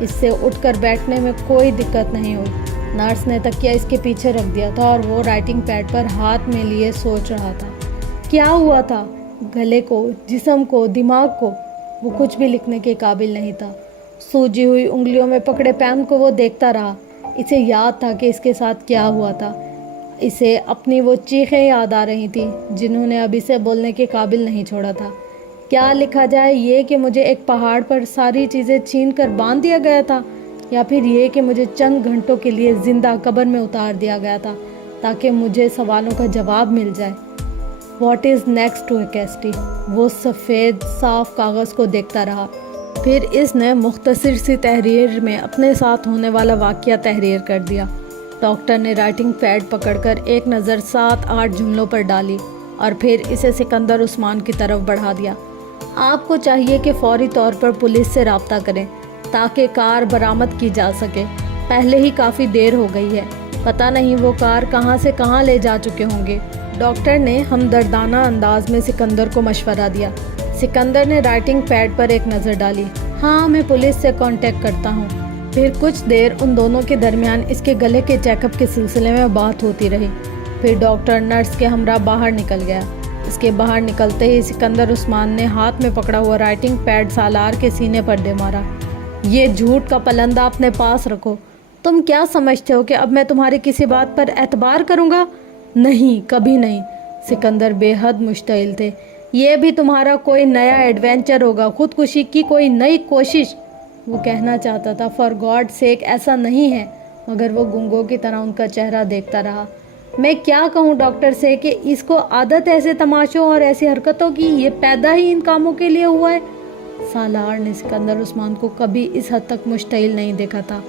اس سے اٹھ کر بیٹھنے میں کوئی دقت نہیں ہوئی۔ نرس نے تکیہ اس کے پیچھے رکھ دیا تھا اور وہ رائٹنگ پیڈ پر ہاتھ میں لیے سوچ رہا تھا۔ کیا ہوا تھا گلے کو، جسم کو، دماغ کو؟ وہ کچھ بھی لکھنے کے قابل نہیں تھا۔ سوجی ہوئی انگلیوں میں پکڑے پین کو وہ دیکھتا رہا۔ اسے یاد تھا کہ اس کے ساتھ کیا ہوا تھا۔ اسے اپنی وہ چیخیں یاد آ رہی تھیں جنہوں نے اب اسے بولنے کے قابل نہیں چھوڑا تھا۔ کیا لکھا جائے؟ یہ کہ مجھے ایک پہاڑ پر ساری چیزیں چھین کر باندھ دیا گیا تھا، یا پھر یہ کہ مجھے چند گھنٹوں کے لیے زندہ قبر میں اتار دیا گیا تھا تاکہ مجھے سوالوں کا جواب مل جائے۔ What is next to ecstasy? وہ سفید صاف کاغذ کو دیکھتا رہا۔ پھر اس نے مختصر سی تحریر میں اپنے ساتھ ہونے والا واقعہ تحریر کر دیا۔ ڈاکٹر نے رائٹنگ پیڈ پکڑ کر ایک نظر 7-8 جملوں پر ڈالی اور پھر اسے سکندر عثمان کی طرف بڑھا دیا۔ آپ کو چاہیے کہ فوری طور پر پولیس سے رابطہ کریں تاکہ کار برآمد کی جا سکے۔ پہلے ہی کافی دیر ہو گئی ہے، پتہ نہیں وہ کار کہاں سے کہاں لے جا چکے ہوں گے۔ ڈاکٹر نے ہمدردانہ انداز میں سکندر کو مشورہ دیا۔ سکندر نے رائٹنگ پیڈ پر ایک نظر ڈالی۔ ہاں، میں پولیس سے کانٹیکٹ کرتا ہوں۔ پھر کچھ دیر ان دونوں کے درمیان اس کے گلے کے چیک اپ کے سلسلے میں بات ہوتی رہی۔ پھر ڈاکٹر نرس کے ہمراہ باہر نکل گیا۔ اس کے باہر نکلتے ہی سکندر عثمان نے ہاتھ میں پکڑا ہوا رائٹنگ پیڈ سالار کے سینے پر دے مارا۔ یہ جھوٹ کا پلندہ اپنے پاس رکھو۔ تم کیا سمجھتے ہو کہ اب میں تمہاری کسی بات پر اعتبار کروں گا؟ نہیں، کبھی نہیں۔ سکندر بے حد مشتعل تھے۔ یہ بھی تمہارا کوئی نیا ایڈونچر ہوگا، خودکشی کی کوئی نئی کوشش؟ وہ کہنا چاہتا تھا فار گاڈ سیک ایسا نہیں ہے، مگر وہ گنگوں کی طرح ان کا چہرہ دیکھتا رہا۔ میں کیا کہوں ڈاکٹر سے کہ اس کو عادت ایسے تماشوں اور ایسی حرکتوں کی، یہ پیدا ہی ان کاموں کے لیے ہوا ہے۔ سالار نے سکندر عثمان کو کبھی اس حد تک مشتعل نہیں دیکھا تھا۔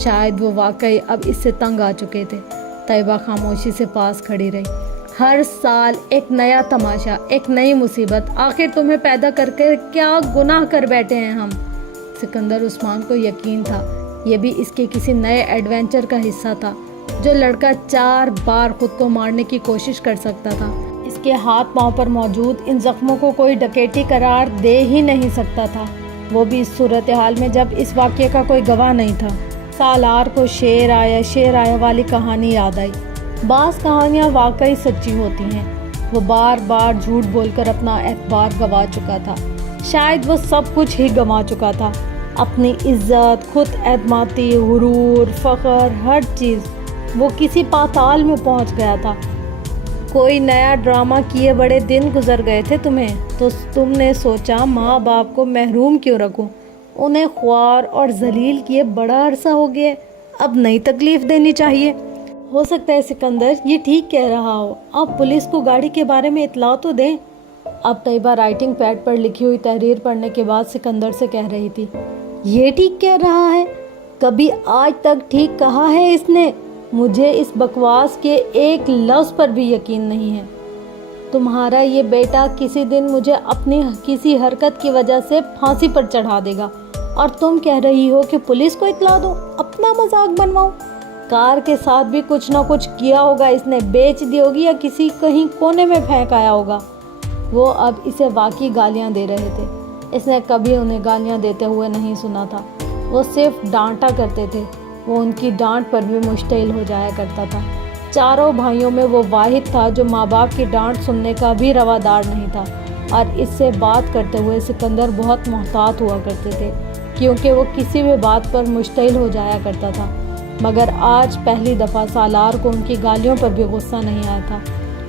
شاید وہ واقعی اب اس سے تنگ آ چکے تھے۔ طیبہ خاموشی سے پاس کھڑی رہی۔ ہر سال ایک نیا تماشا، ایک نئی مصیبت، آخر تمہیں پیدا کر کے کیا گناہ کر بیٹھے ہیں ہم؟ سکندر عثمان کو یقین تھا یہ بھی اس کے کسی نئے ایڈونچر کا حصہ تھا۔ جو لڑکا 4 بار خود کو مارنے کی کوشش کر سکتا تھا، اس کے ہاتھ پاؤں پر موجود ان زخموں کو کوئی ڈکیتی قرار دے ہی نہیں سکتا تھا، وہ بھی اس صورتحال میں جب اس واقعے کا کوئی گواہ نہیں تھا۔ سالار کو شیر آیا والی کہانی یاد آئی۔ بعض کہانیاں واقعی سچی ہوتی ہیں۔ وہ بار بار جھوٹ بول کر اپنا اعتبار گنوا چکا تھا۔ شاید وہ سب کچھ ہی گنوا چکا تھا، اپنی عزت، خود اعتمادی، غرور، فخر، ہر چیز۔ وہ کسی پاتال میں پہنچ گیا تھا۔ کوئی نیا ڈرامہ کیے بڑے دن گزر گئے تھے تمہیں، تو تم نے سوچا ماں باپ کو محروم کیوں رکھوں، انہیں خوار اور ذلیل کیے بڑا عرصہ ہو گیا، اب نئی تکلیف دینی چاہیے۔ ہو سکتا ہے سکندر یہ ٹھیک کہہ رہا ہو، آپ پولیس کو گاڑی کے بارے میں اطلاع تو دیں۔ اب طیبہ رائٹنگ پیڈ پر لکھی ہوئی تحریر پڑھنے کے بعد سکندر سے کہہ رہی تھی، یہ ٹھیک کہہ رہا ہے؟ کبھی آج تک ٹھیک کہا ہے اس نے؟ مجھے اس بکواس کے ایک لفظ پر بھی یقین نہیں ہے۔ تمہارا یہ بیٹا کسی دن مجھے اپنی کسی حرکت کی وجہ سے پھانسی پر چڑھا دے گا، اور تم کہہ رہی ہو کہ پولیس کو اطلاع دو، اپنا مذاق بنواؤ۔ کار کے ساتھ بھی کچھ نہ کچھ کیا ہوگا اس نے، بیچ دی ہوگی یا کسی کہیں کونے میں پھینک آیا ہوگا۔ وہ اب اسے واقعی گالیاں دے رہے تھے۔ اس نے کبھی انہیں گالیاں دیتے ہوئے نہیں سنا تھا، وہ صرف ڈانٹا کرتے تھے۔ وہ ان کی ڈانٹ پر بھی مشتعل ہو جایا کرتا تھا۔ چاروں بھائیوں میں وہ واحد تھا جو ماں باپ کی ڈانٹ سننے کا بھی روادار نہیں تھا، اور اس سے بات کرتے ہوئے سکندر بہت محتاط ہوا کرتے تھے، کیونکہ وہ کسی بھی بات پر مشتعل ہو جایا کرتا تھا۔ مگر آج پہلی دفعہ سالار کو ان کی گالیوں پر بھی غصہ نہیں آیا تھا۔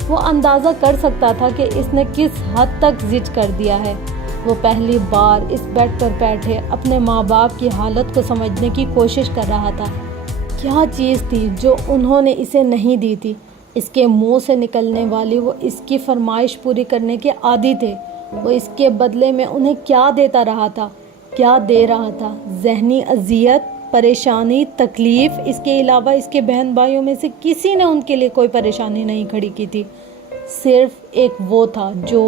وہ اندازہ کر سکتا تھا کہ اس نے کس حد تک ضد کر دیا ہے۔ وہ پہلی بار اس بیڈ پر بیٹھے اپنے ماں باپ کی حالت کو سمجھنے کی کوشش کر رہا تھا۔ کیا چیز تھی جو انہوں نے اسے نہیں دی تھی؟ اس کے منہ سے نکلنے والی وہ اس کی فرمائش پوری کرنے کے عادی تھے، وہ اس کے بدلے میں انہیں کیا دیتا رہا تھا، کیا دے رہا تھا؟ ذہنی اذیت، پریشانی، تکلیف۔ اس کے علاوہ اس کے بہن بھائیوں میں سے کسی نے ان کے لیے کوئی پریشانی نہیں کھڑی کی تھی۔ صرف ایک وہ تھا جو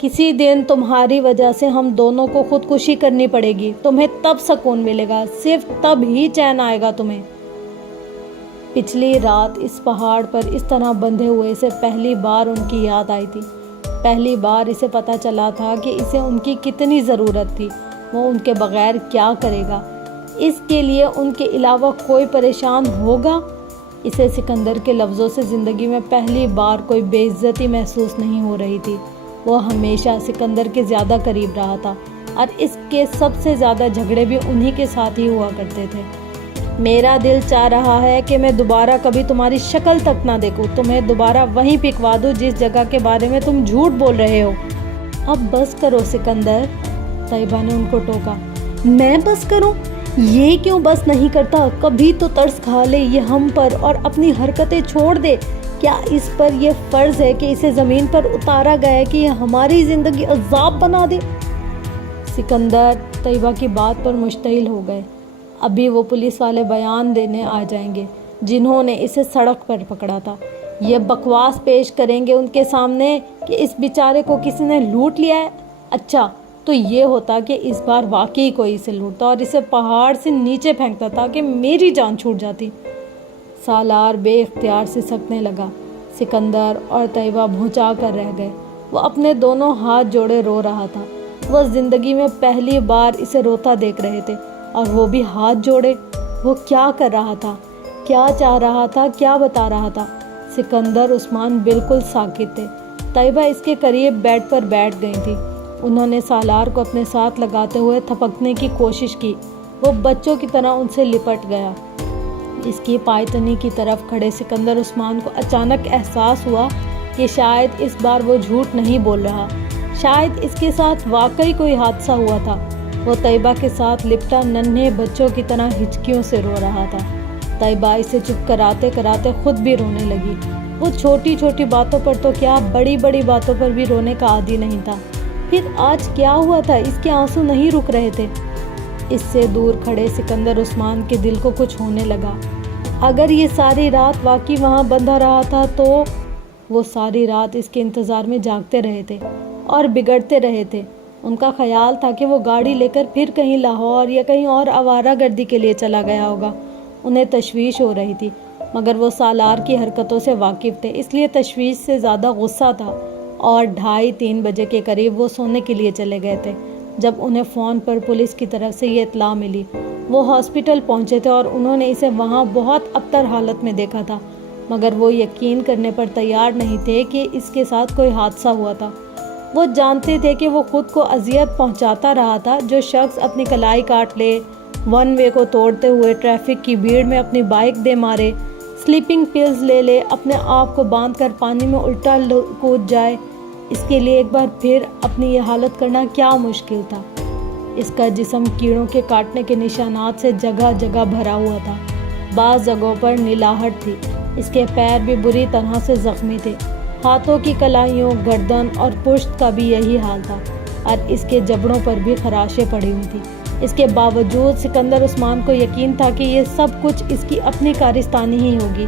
کسی دن تمہاری وجہ سے ہم دونوں کو خودکشی کرنی پڑے گی، تمہیں تب سکون ملے گا، صرف تب ہی چین آئے گا تمہیں۔ پچھلی رات اس پہاڑ پر اس طرح بندھے ہوئے اسے پہلی بار ان کی یاد آئی تھی۔ پہلی بار اسے پتہ چلا تھا کہ اسے ان کی کتنی ضرورت تھی، وہ ان کے بغیر کیا کرے گا، اس کے لیے ان کے علاوہ کوئی پریشان ہوگا۔ اسے سکندر کے لفظوں سے زندگی میں پہلی بار کوئی بے عزتی محسوس نہیں ہو رہی تھی۔ وہ ہمیشہ سکندر کے زیادہ قریب رہا تھا اور اس کے سب سے زیادہ جھگڑے بھی انہی کے ساتھ ہی ہوا کرتے تھے۔ میرا دل چاہ رہا ہے کہ میں دوبارہ کبھی تمہاری شکل تک نہ دیکھوں، تمہیں دوبارہ وہیں پھینکوا دوں جس جگہ کے بارے میں تم جھوٹ بول رہے ہو۔ اب بس کرو سکندر، طیبہ نے ان کو ٹوکا۔ میں بس کروں؟ یہ کیوں بس نہیں کرتا؟ کبھی تو ترس کھا لے یہ ہم پر اور اپنی حرکتیں چھوڑ دے۔ کیا اس پر یہ فرض ہے کہ اسے زمین پر اتارا گیا ہے کہ یہ ہماری زندگی عذاب بنا دے؟ سکندر طیبہ کی بات پر مشتعل ہو گئے۔ ابھی وہ پولیس والے بیان دینے آ جائیں گے جنہوں نے اسے سڑک پر پکڑا تھا۔ یہ بکواس پیش کریں گے ان کے سامنے کہ اس بیچارے کو کسی نے لوٹ لیا ہے۔ اچھا تو یہ ہوتا کہ اس بار واقعی کوئی اسے لوٹتا اور اسے پہاڑ سے نیچے پھینکتا تاکہ میری جان چھوٹ جاتی۔ سالار بے اختیار سے سکنے لگا۔ سکندر اور طیبہ بھونچا کر رہ گئے۔ وہ اپنے دونوں ہاتھ جوڑے رو رہا تھا۔ وہ زندگی میں پہلی بار اسے روتا دیکھ رہے تھے اور وہ بھی ہاتھ جوڑے۔ وہ کیا کر رہا تھا، کیا چاہ رہا تھا، کیا بتا رہا تھا؟ سکندر عثمان بالکل ساکت تھے۔ طیبہ اس کے قریب بیڈ پر بیٹھ گئی تھی۔ انہوں نے سالار کو اپنے ساتھ لگاتے ہوئے تھپکنے کی کوشش کی۔ وہ بچوں کی طرح ان سے لپٹ گیا۔ اس کی پائتنی کی طرف کھڑے سکندر عثمان کو اچانک احساس ہوا کہ شاید اس بار وہ جھوٹ نہیں بول رہا، شاید اس کے ساتھ واقعی کوئی حادثہ ہوا تھا۔ وہ طیبہ کے ساتھ لپٹا ننھے بچوں کی طرح ہچکیوں سے رو رہا تھا۔ طیبہ اسے چپ کراتے کراتے خود بھی رونے لگی۔ وہ چھوٹی چھوٹی باتوں پر تو کیا، بڑی بڑی باتوں پر بھی رونے کا عادی نہیں تھا۔ پھر آج کیا ہوا تھا؟ اس کے آنسو نہیں رک رہے تھے۔ اس سے دور کھڑے سکندر عثمان کے دل کو کچھ ہونے لگا۔ اگر یہ ساری رات واقعی وہاں بندھا رہا تھا تو وہ ساری رات اس کے انتظار میں جاگتے رہے تھے اور بگڑتے رہے تھے۔ ان کا خیال تھا کہ وہ گاڑی لے کر پھر کہیں لاہور یا کہیں اور آوارہ گردی کے لیے چلا گیا ہوگا۔ انہیں تشویش ہو رہی تھی، مگر وہ سالار کی حرکتوں سے واقف تھے، اس لیے تشویش سے زیادہ غصہ تھا۔ اور 2:30-3 بجے کے قریب وہ سونے کے لیے چلے گئے تھے جب انہیں فون پر پولیس کی طرف سے یہ اطلاع ملی۔ وہ ہاسپٹل پہنچے تھے اور انہوں نے اسے وہاں بہت ابتر حالت میں دیکھا تھا، مگر وہ یقین کرنے پر تیار نہیں تھے کہ اس کے ساتھ کوئی حادثہ ہوا تھا۔ وہ جانتے تھے کہ وہ خود کو اذیت پہنچاتا رہا تھا۔ جو شخص اپنی کلائی کاٹ لے، ون وے کو توڑتے ہوئے ٹریفک کی بھیڑ میں اپنی بائک دے مارے، سلیپنگ پلز لے لے، اپنے آپ کو باندھ کر پانی میں الٹا کود جائے، اس کے لیے ایک بار پھر اپنی یہ حالت کرنا کیا مشکل تھا۔ اس کا جسم کیڑوں کے کاٹنے کے نشانات سے جگہ جگہ بھرا ہوا تھا، بعض جگہوں پر نلاہٹ تھی۔ اس کے پیر بھی بری طرح سے زخمی تھے، ہاتھوں کی کلائیوں، گردن اور پشت کا بھی یہی حال تھا، اور اس کے جبڑوں پر بھی خراشیں پڑی ہوئی تھی۔ اس کے باوجود سکندر عثمان کو یقین تھا کہ یہ سب کچھ اس کی اپنی کارستانی ہی ہوگی۔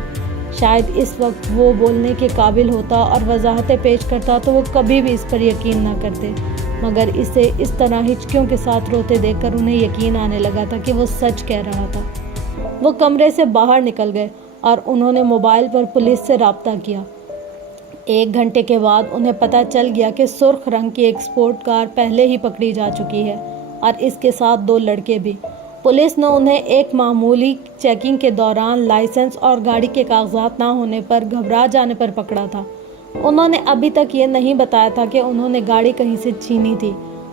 شاید اس وقت وہ بولنے کے قابل ہوتا اور وضاحتیں پیش کرتا تو وہ کبھی بھی اس پر یقین نہ کرتے، مگر اسے اس طرح ہچکیوں کے ساتھ روتے دیکھ کر انہیں یقین آنے لگا تھا کہ وہ سچ کہہ رہا تھا۔ وہ کمرے سے باہر نکل گئے اور انہوں نے موبائل پر پولیس سے رابطہ کیا۔ 1 گھنٹے کے بعد انہیں پتہ چل گیا کہ سرخ رنگ کی ایک سپورٹ کار پہلے ہی پکڑی جا چکی ہے اور اس کے ساتھ 2 لڑکے بھی۔ پولیس نے انہیں ایک معمولی چیکنگ کے دوران لائسنس اور گاڑی کے کاغذات نہ ہونے پر گھبرا جانے پر پکڑا تھا۔ انہوں نے ابھی تک یہ نہیں بتایا تھا کہ انہوں نے گاڑی کہیں سے چھینی تھی۔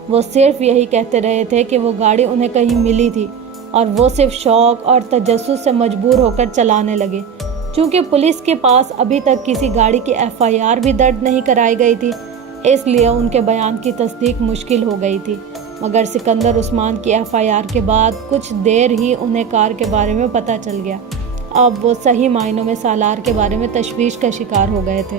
وہ صرف یہی کہتے رہے تھے کہ وہ گاڑی انہیں کہیں ملی تھی اور وہ صرف شوق اور تجسس سے مجبور ہو کر چلانے لگے۔ چونکہ پولیس کے پاس ابھی تک کسی گاڑی کی FIR بھی درج نہیں کرائی گئی تھی، اس لیے ان کے بیان کی تصدیق مشکل ہو گئی تھی۔ مگر سکندر عثمان کی FIR کے بعد کچھ دیر ہی انہیں کار کے بارے میں پتہ چل گیا۔ اب وہ صحیح معنوں میں سالار کے بارے میں تشویش کا شکار ہو گئے تھے۔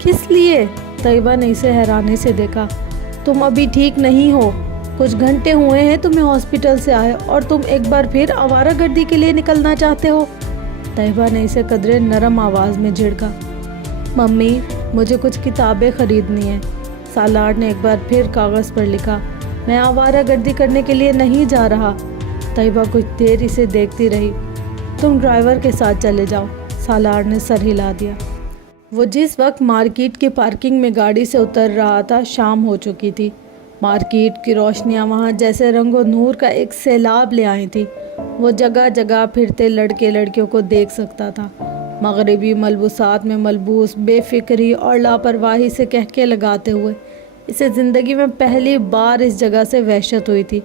کس لیے؟ طیبہ نے اسے حیرانی سے دیکھا۔ تم ابھی ٹھیک نہیں ہو، کچھ گھنٹے ہوئے ہیں تمہیں ہاسپٹل سے آئے اور تم ایک بار پھر آوارہ گردی کے لیے نکلنا چاہتے ہو۔ طیبہ نے اسے قدرے نرم آواز میں جھڑکا۔ ممی، مجھے کچھ کتابیں خریدنی ہیں۔ سالار نے ایک بار پھر کاغذ پر لکھا۔ میں آوارہ گردی کرنے کے لیے نہیں جا رہا۔ طیبہ کچھ دیر اسے دیکھتی رہی۔ تم ڈرائیور کے ساتھ چلے جاؤ، سالار نے سر ہلا دیا۔ وہ جس وقت مارکیٹ کی پارکنگ میں گاڑی سے اتر رہا تھا شام ہو چکی تھی۔ مارکیٹ کی روشنیاں وہاں جیسے رنگ و نور کا ایک سیلاب لے آئی تھی۔ وہ جگہ جگہ پھرتے لڑکے لڑکیوں کو دیکھ سکتا تھا، مغربی ملبوسات میں ملبوس، بے فکری اور لاپرواہی سے کہکے لگاتے ہوئے۔ اسے زندگی میں پہلی بار اس جگہ سے وحشت ہوئی تھی،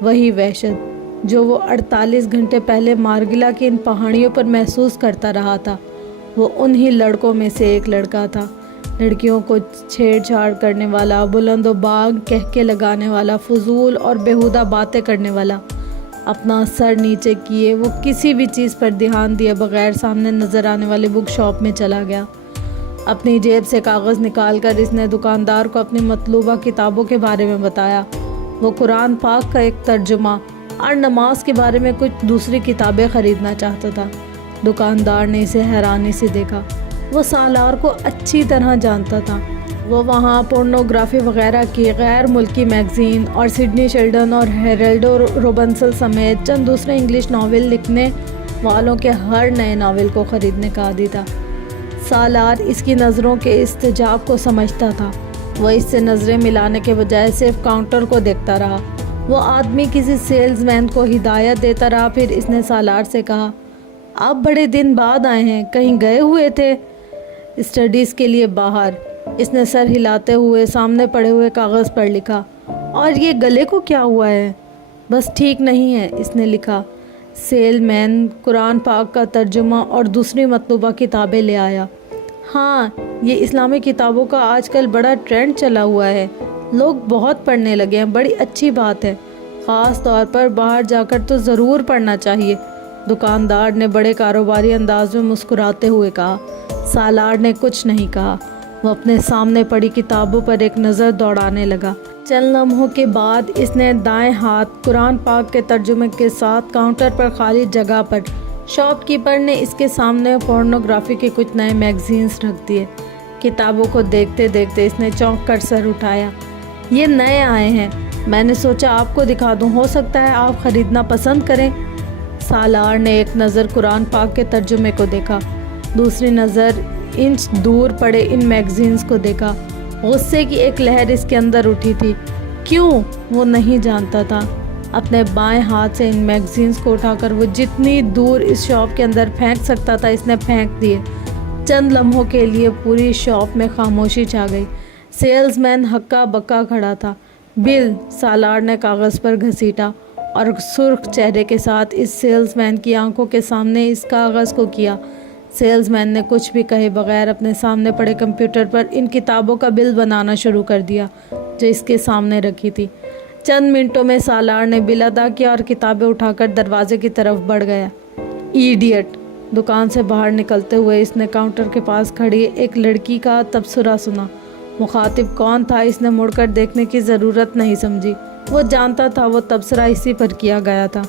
وہی وحشت جو وہ 48 گھنٹے پہلے مارگلا کی ان پہاڑیوں پر محسوس کرتا رہا تھا۔ وہ انہی لڑکوں میں سے ایک لڑکا تھا، لڑکیوں کو چھیڑ چھاڑ کرنے والا، بلند و باگ کہکے لگانے والا، فضول اور بیہودہ باتیں کرنے والا۔ اپنا سر نیچے کیے وہ کسی بھی چیز پر دھیان دیے بغیر سامنے نظر آنے والے بک شاپ میں چلا گیا۔ اپنی جیب سے کاغذ نکال کر اس نے دکاندار کو اپنی مطلوبہ کتابوں کے بارے میں بتایا۔ وہ قرآن پاک کا ایک ترجمہ اور نماز کے بارے میں کچھ دوسری کتابیں خریدنا چاہتا تھا۔ دکاندار نے اسے حیرانی سے دیکھا۔ وہ سالار کو اچھی طرح جانتا تھا۔ وہ وہاں پورنوگرافی وغیرہ کی غیر ملکی میگزین اور سڈنی شیلڈن اور ہیرلڈ روبنسل سمیت چند دوسرے انگلش ناول لکھنے والوں کے ہر نئے ناول کو خریدنے کا عادی تھا۔ سالار اس کی نظروں کے استجاب کو سمجھتا تھا۔ وہ اس سے نظریں ملانے کے بجائے صرف کاؤنٹر کو دیکھتا رہا۔ وہ آدمی کسی سیلز مین کو ہدایت دیتا رہا۔ پھر اس نے سالار سے کہا، آپ بڑے دن بعد آئے ہیں، کہیں گئے ہوئے تھے؟ اسٹڈیز کے لیے باہر، اس نے سر ہلاتے ہوئے سامنے پڑے ہوئے کاغذ پر لکھا۔ اور یہ گلے کو کیا ہوا ہے؟ بس ٹھیک نہیں ہے، اس نے لکھا۔ سیل مین قرآن پاک کا ترجمہ اور دوسری مطلوبہ کتابیں لے آیا۔ ہاں، یہ اسلامی کتابوں کا آج کل بڑا ٹرینڈ چلا ہوا ہے، لوگ بہت پڑھنے لگے ہیں، بڑی اچھی بات ہے، خاص طور پر باہر جا کر تو ضرور پڑھنا چاہیے، دکاندار نے بڑے کاروباری انداز میں مسکراتے ہوئے کہا۔ سالار نے کچھ نہیں کہا۔ وہ اپنے سامنے پڑی کتابوں پر ایک نظر دوڑانے لگا۔ چند لمحوں کے بعد اس نے دائیں ہاتھ قرآن پاک کے ترجمے کے ساتھ کاؤنٹر پر خالی جگہ پر شاپ کیپر نے اس کے سامنے پورنوگرافی کے کچھ نئے میگزینز رکھ دیے۔ کتابوں کو دیکھتے دیکھتے اس نے چونک کر سر اٹھایا۔ یہ نئے آئے ہیں، میں نے سوچا آپ کو دکھا دوں، ہو سکتا ہے آپ خریدنا پسند کریں۔ سالار نے ایک نظر قرآن پاک کے ترجمے کو دیکھا، دوسری نظر انچ دور پڑے ان میگزینز کو دیکھا۔ غصے کی ایک لہر اس کے اندر اٹھی تھی۔ کیوں؟ وہ نہیں جانتا تھا۔ اپنے بائیں ہاتھ سے ان میگزینز کو اٹھا کر وہ جتنی دور اس شاپ کے اندر پھینک سکتا تھا اس نے پھینک دیے۔ چند لمحوں کے لیے پوری شاپ میں خاموشی چھا گئی۔ سیلز مین ہکا بکا کھڑا تھا۔ بل، سالار نے کاغذ پر گھسیٹا اور سرخ چہرے کے ساتھ اس سیلز مین کی آنکھوں کے سامنے اس کاغذ کو کیا۔ سیلز مین نے کچھ بھی کہے بغیر اپنے سامنے پڑے کمپیوٹر پر ان کتابوں کا بل بنانا شروع کر دیا جو اس کے سامنے رکھی تھی۔ چند منٹوں میں سالار نے بل ادا کیا اور کتابیں اٹھا کر دروازے کی طرف بڑھ گیا۔ ایڈیٹ! دکان سے باہر نکلتے ہوئے اس نے کاؤنٹر کے پاس کھڑی ایک لڑکی کا تبصرہ سنا۔ مخاطب کون تھا اس نے مڑ کر دیکھنے کی ضرورت نہیں سمجھی۔ وہ جانتا تھا وہ تبصرہ اسی پر کیا گیا تھا۔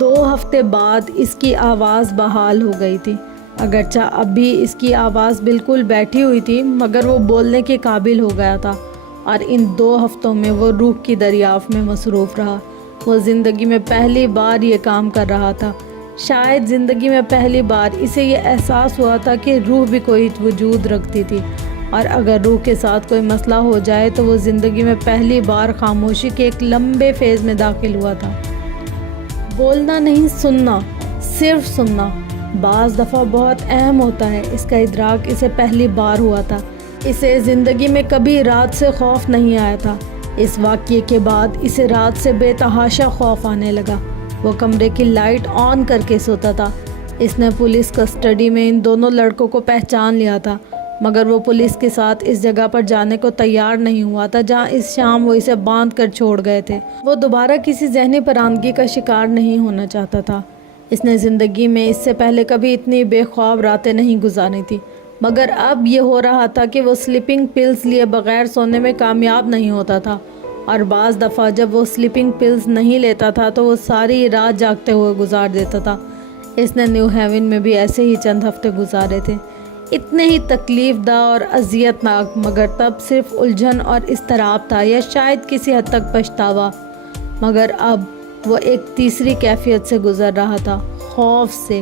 2 ہفتے بعد اس کی آواز بحال ہو گئی تھی، اگرچہ اب بھی اس کی آواز بالکل بیٹھی ہوئی تھی، مگر وہ بولنے کے قابل ہو گیا تھا، اور ان 2 ہفتوں میں وہ روح کی دریافت میں مصروف رہا۔ وہ زندگی میں پہلی بار یہ کام کر رہا تھا۔ شاید زندگی میں پہلی بار اسے یہ احساس ہوا تھا کہ روح بھی کوئی وجود رکھتی تھی، اور اگر روح کے ساتھ کوئی مسئلہ ہو جائے تو وہ زندگی میں پہلی بار خاموشی کے ایک لمبے فیز میں داخل ہوا تھا۔ بولنا نہیں، سننا، صرف سننا بعض دفعہ بہت اہم ہوتا ہے۔ اس کا ادراک اسے پہلی بار ہوا تھا۔ اسے زندگی میں کبھی رات سے خوف نہیں آیا تھا۔ اس واقعے کے بعد اسے رات سے بے تحاشا خوف آنے لگا۔ وہ کمرے کی لائٹ آن کر کے سوتا تھا۔ اس نے پولیس کسٹڈی میں ان دونوں لڑکوں کو پہچان لیا تھا، مگر وہ پولیس کے ساتھ اس جگہ پر جانے کو تیار نہیں ہوا تھا جہاں اس شام وہ اسے باندھ کر چھوڑ گئے تھے۔ وہ دوبارہ کسی ذہنی پرانگی کا شکار نہیں ہونا چاہتا تھا۔ اس نے زندگی میں اس سے پہلے کبھی اتنی بے خواب راتیں نہیں گزاری تھی۔ مگر اب یہ ہو رہا تھا کہ وہ سلیپنگ پلز لیے بغیر سونے میں کامیاب نہیں ہوتا تھا، اور بعض دفعہ جب وہ سلیپنگ پلز نہیں لیتا تھا تو وہ ساری رات جاگتے ہوئے گزار دیتا تھا۔ اس نے نیو ہیون میں بھی ایسے ہی چند ہفتے گزارے تھے، اتنے ہی تکلیف دہ اور اذیت ناک، مگر تب صرف الجھن اور اضطراب تھا، یا شاید کسی حد تک پچھتاوا۔ مگر اب وہ ایک تیسری کیفیت سے گزر رہا تھا، خوف سے۔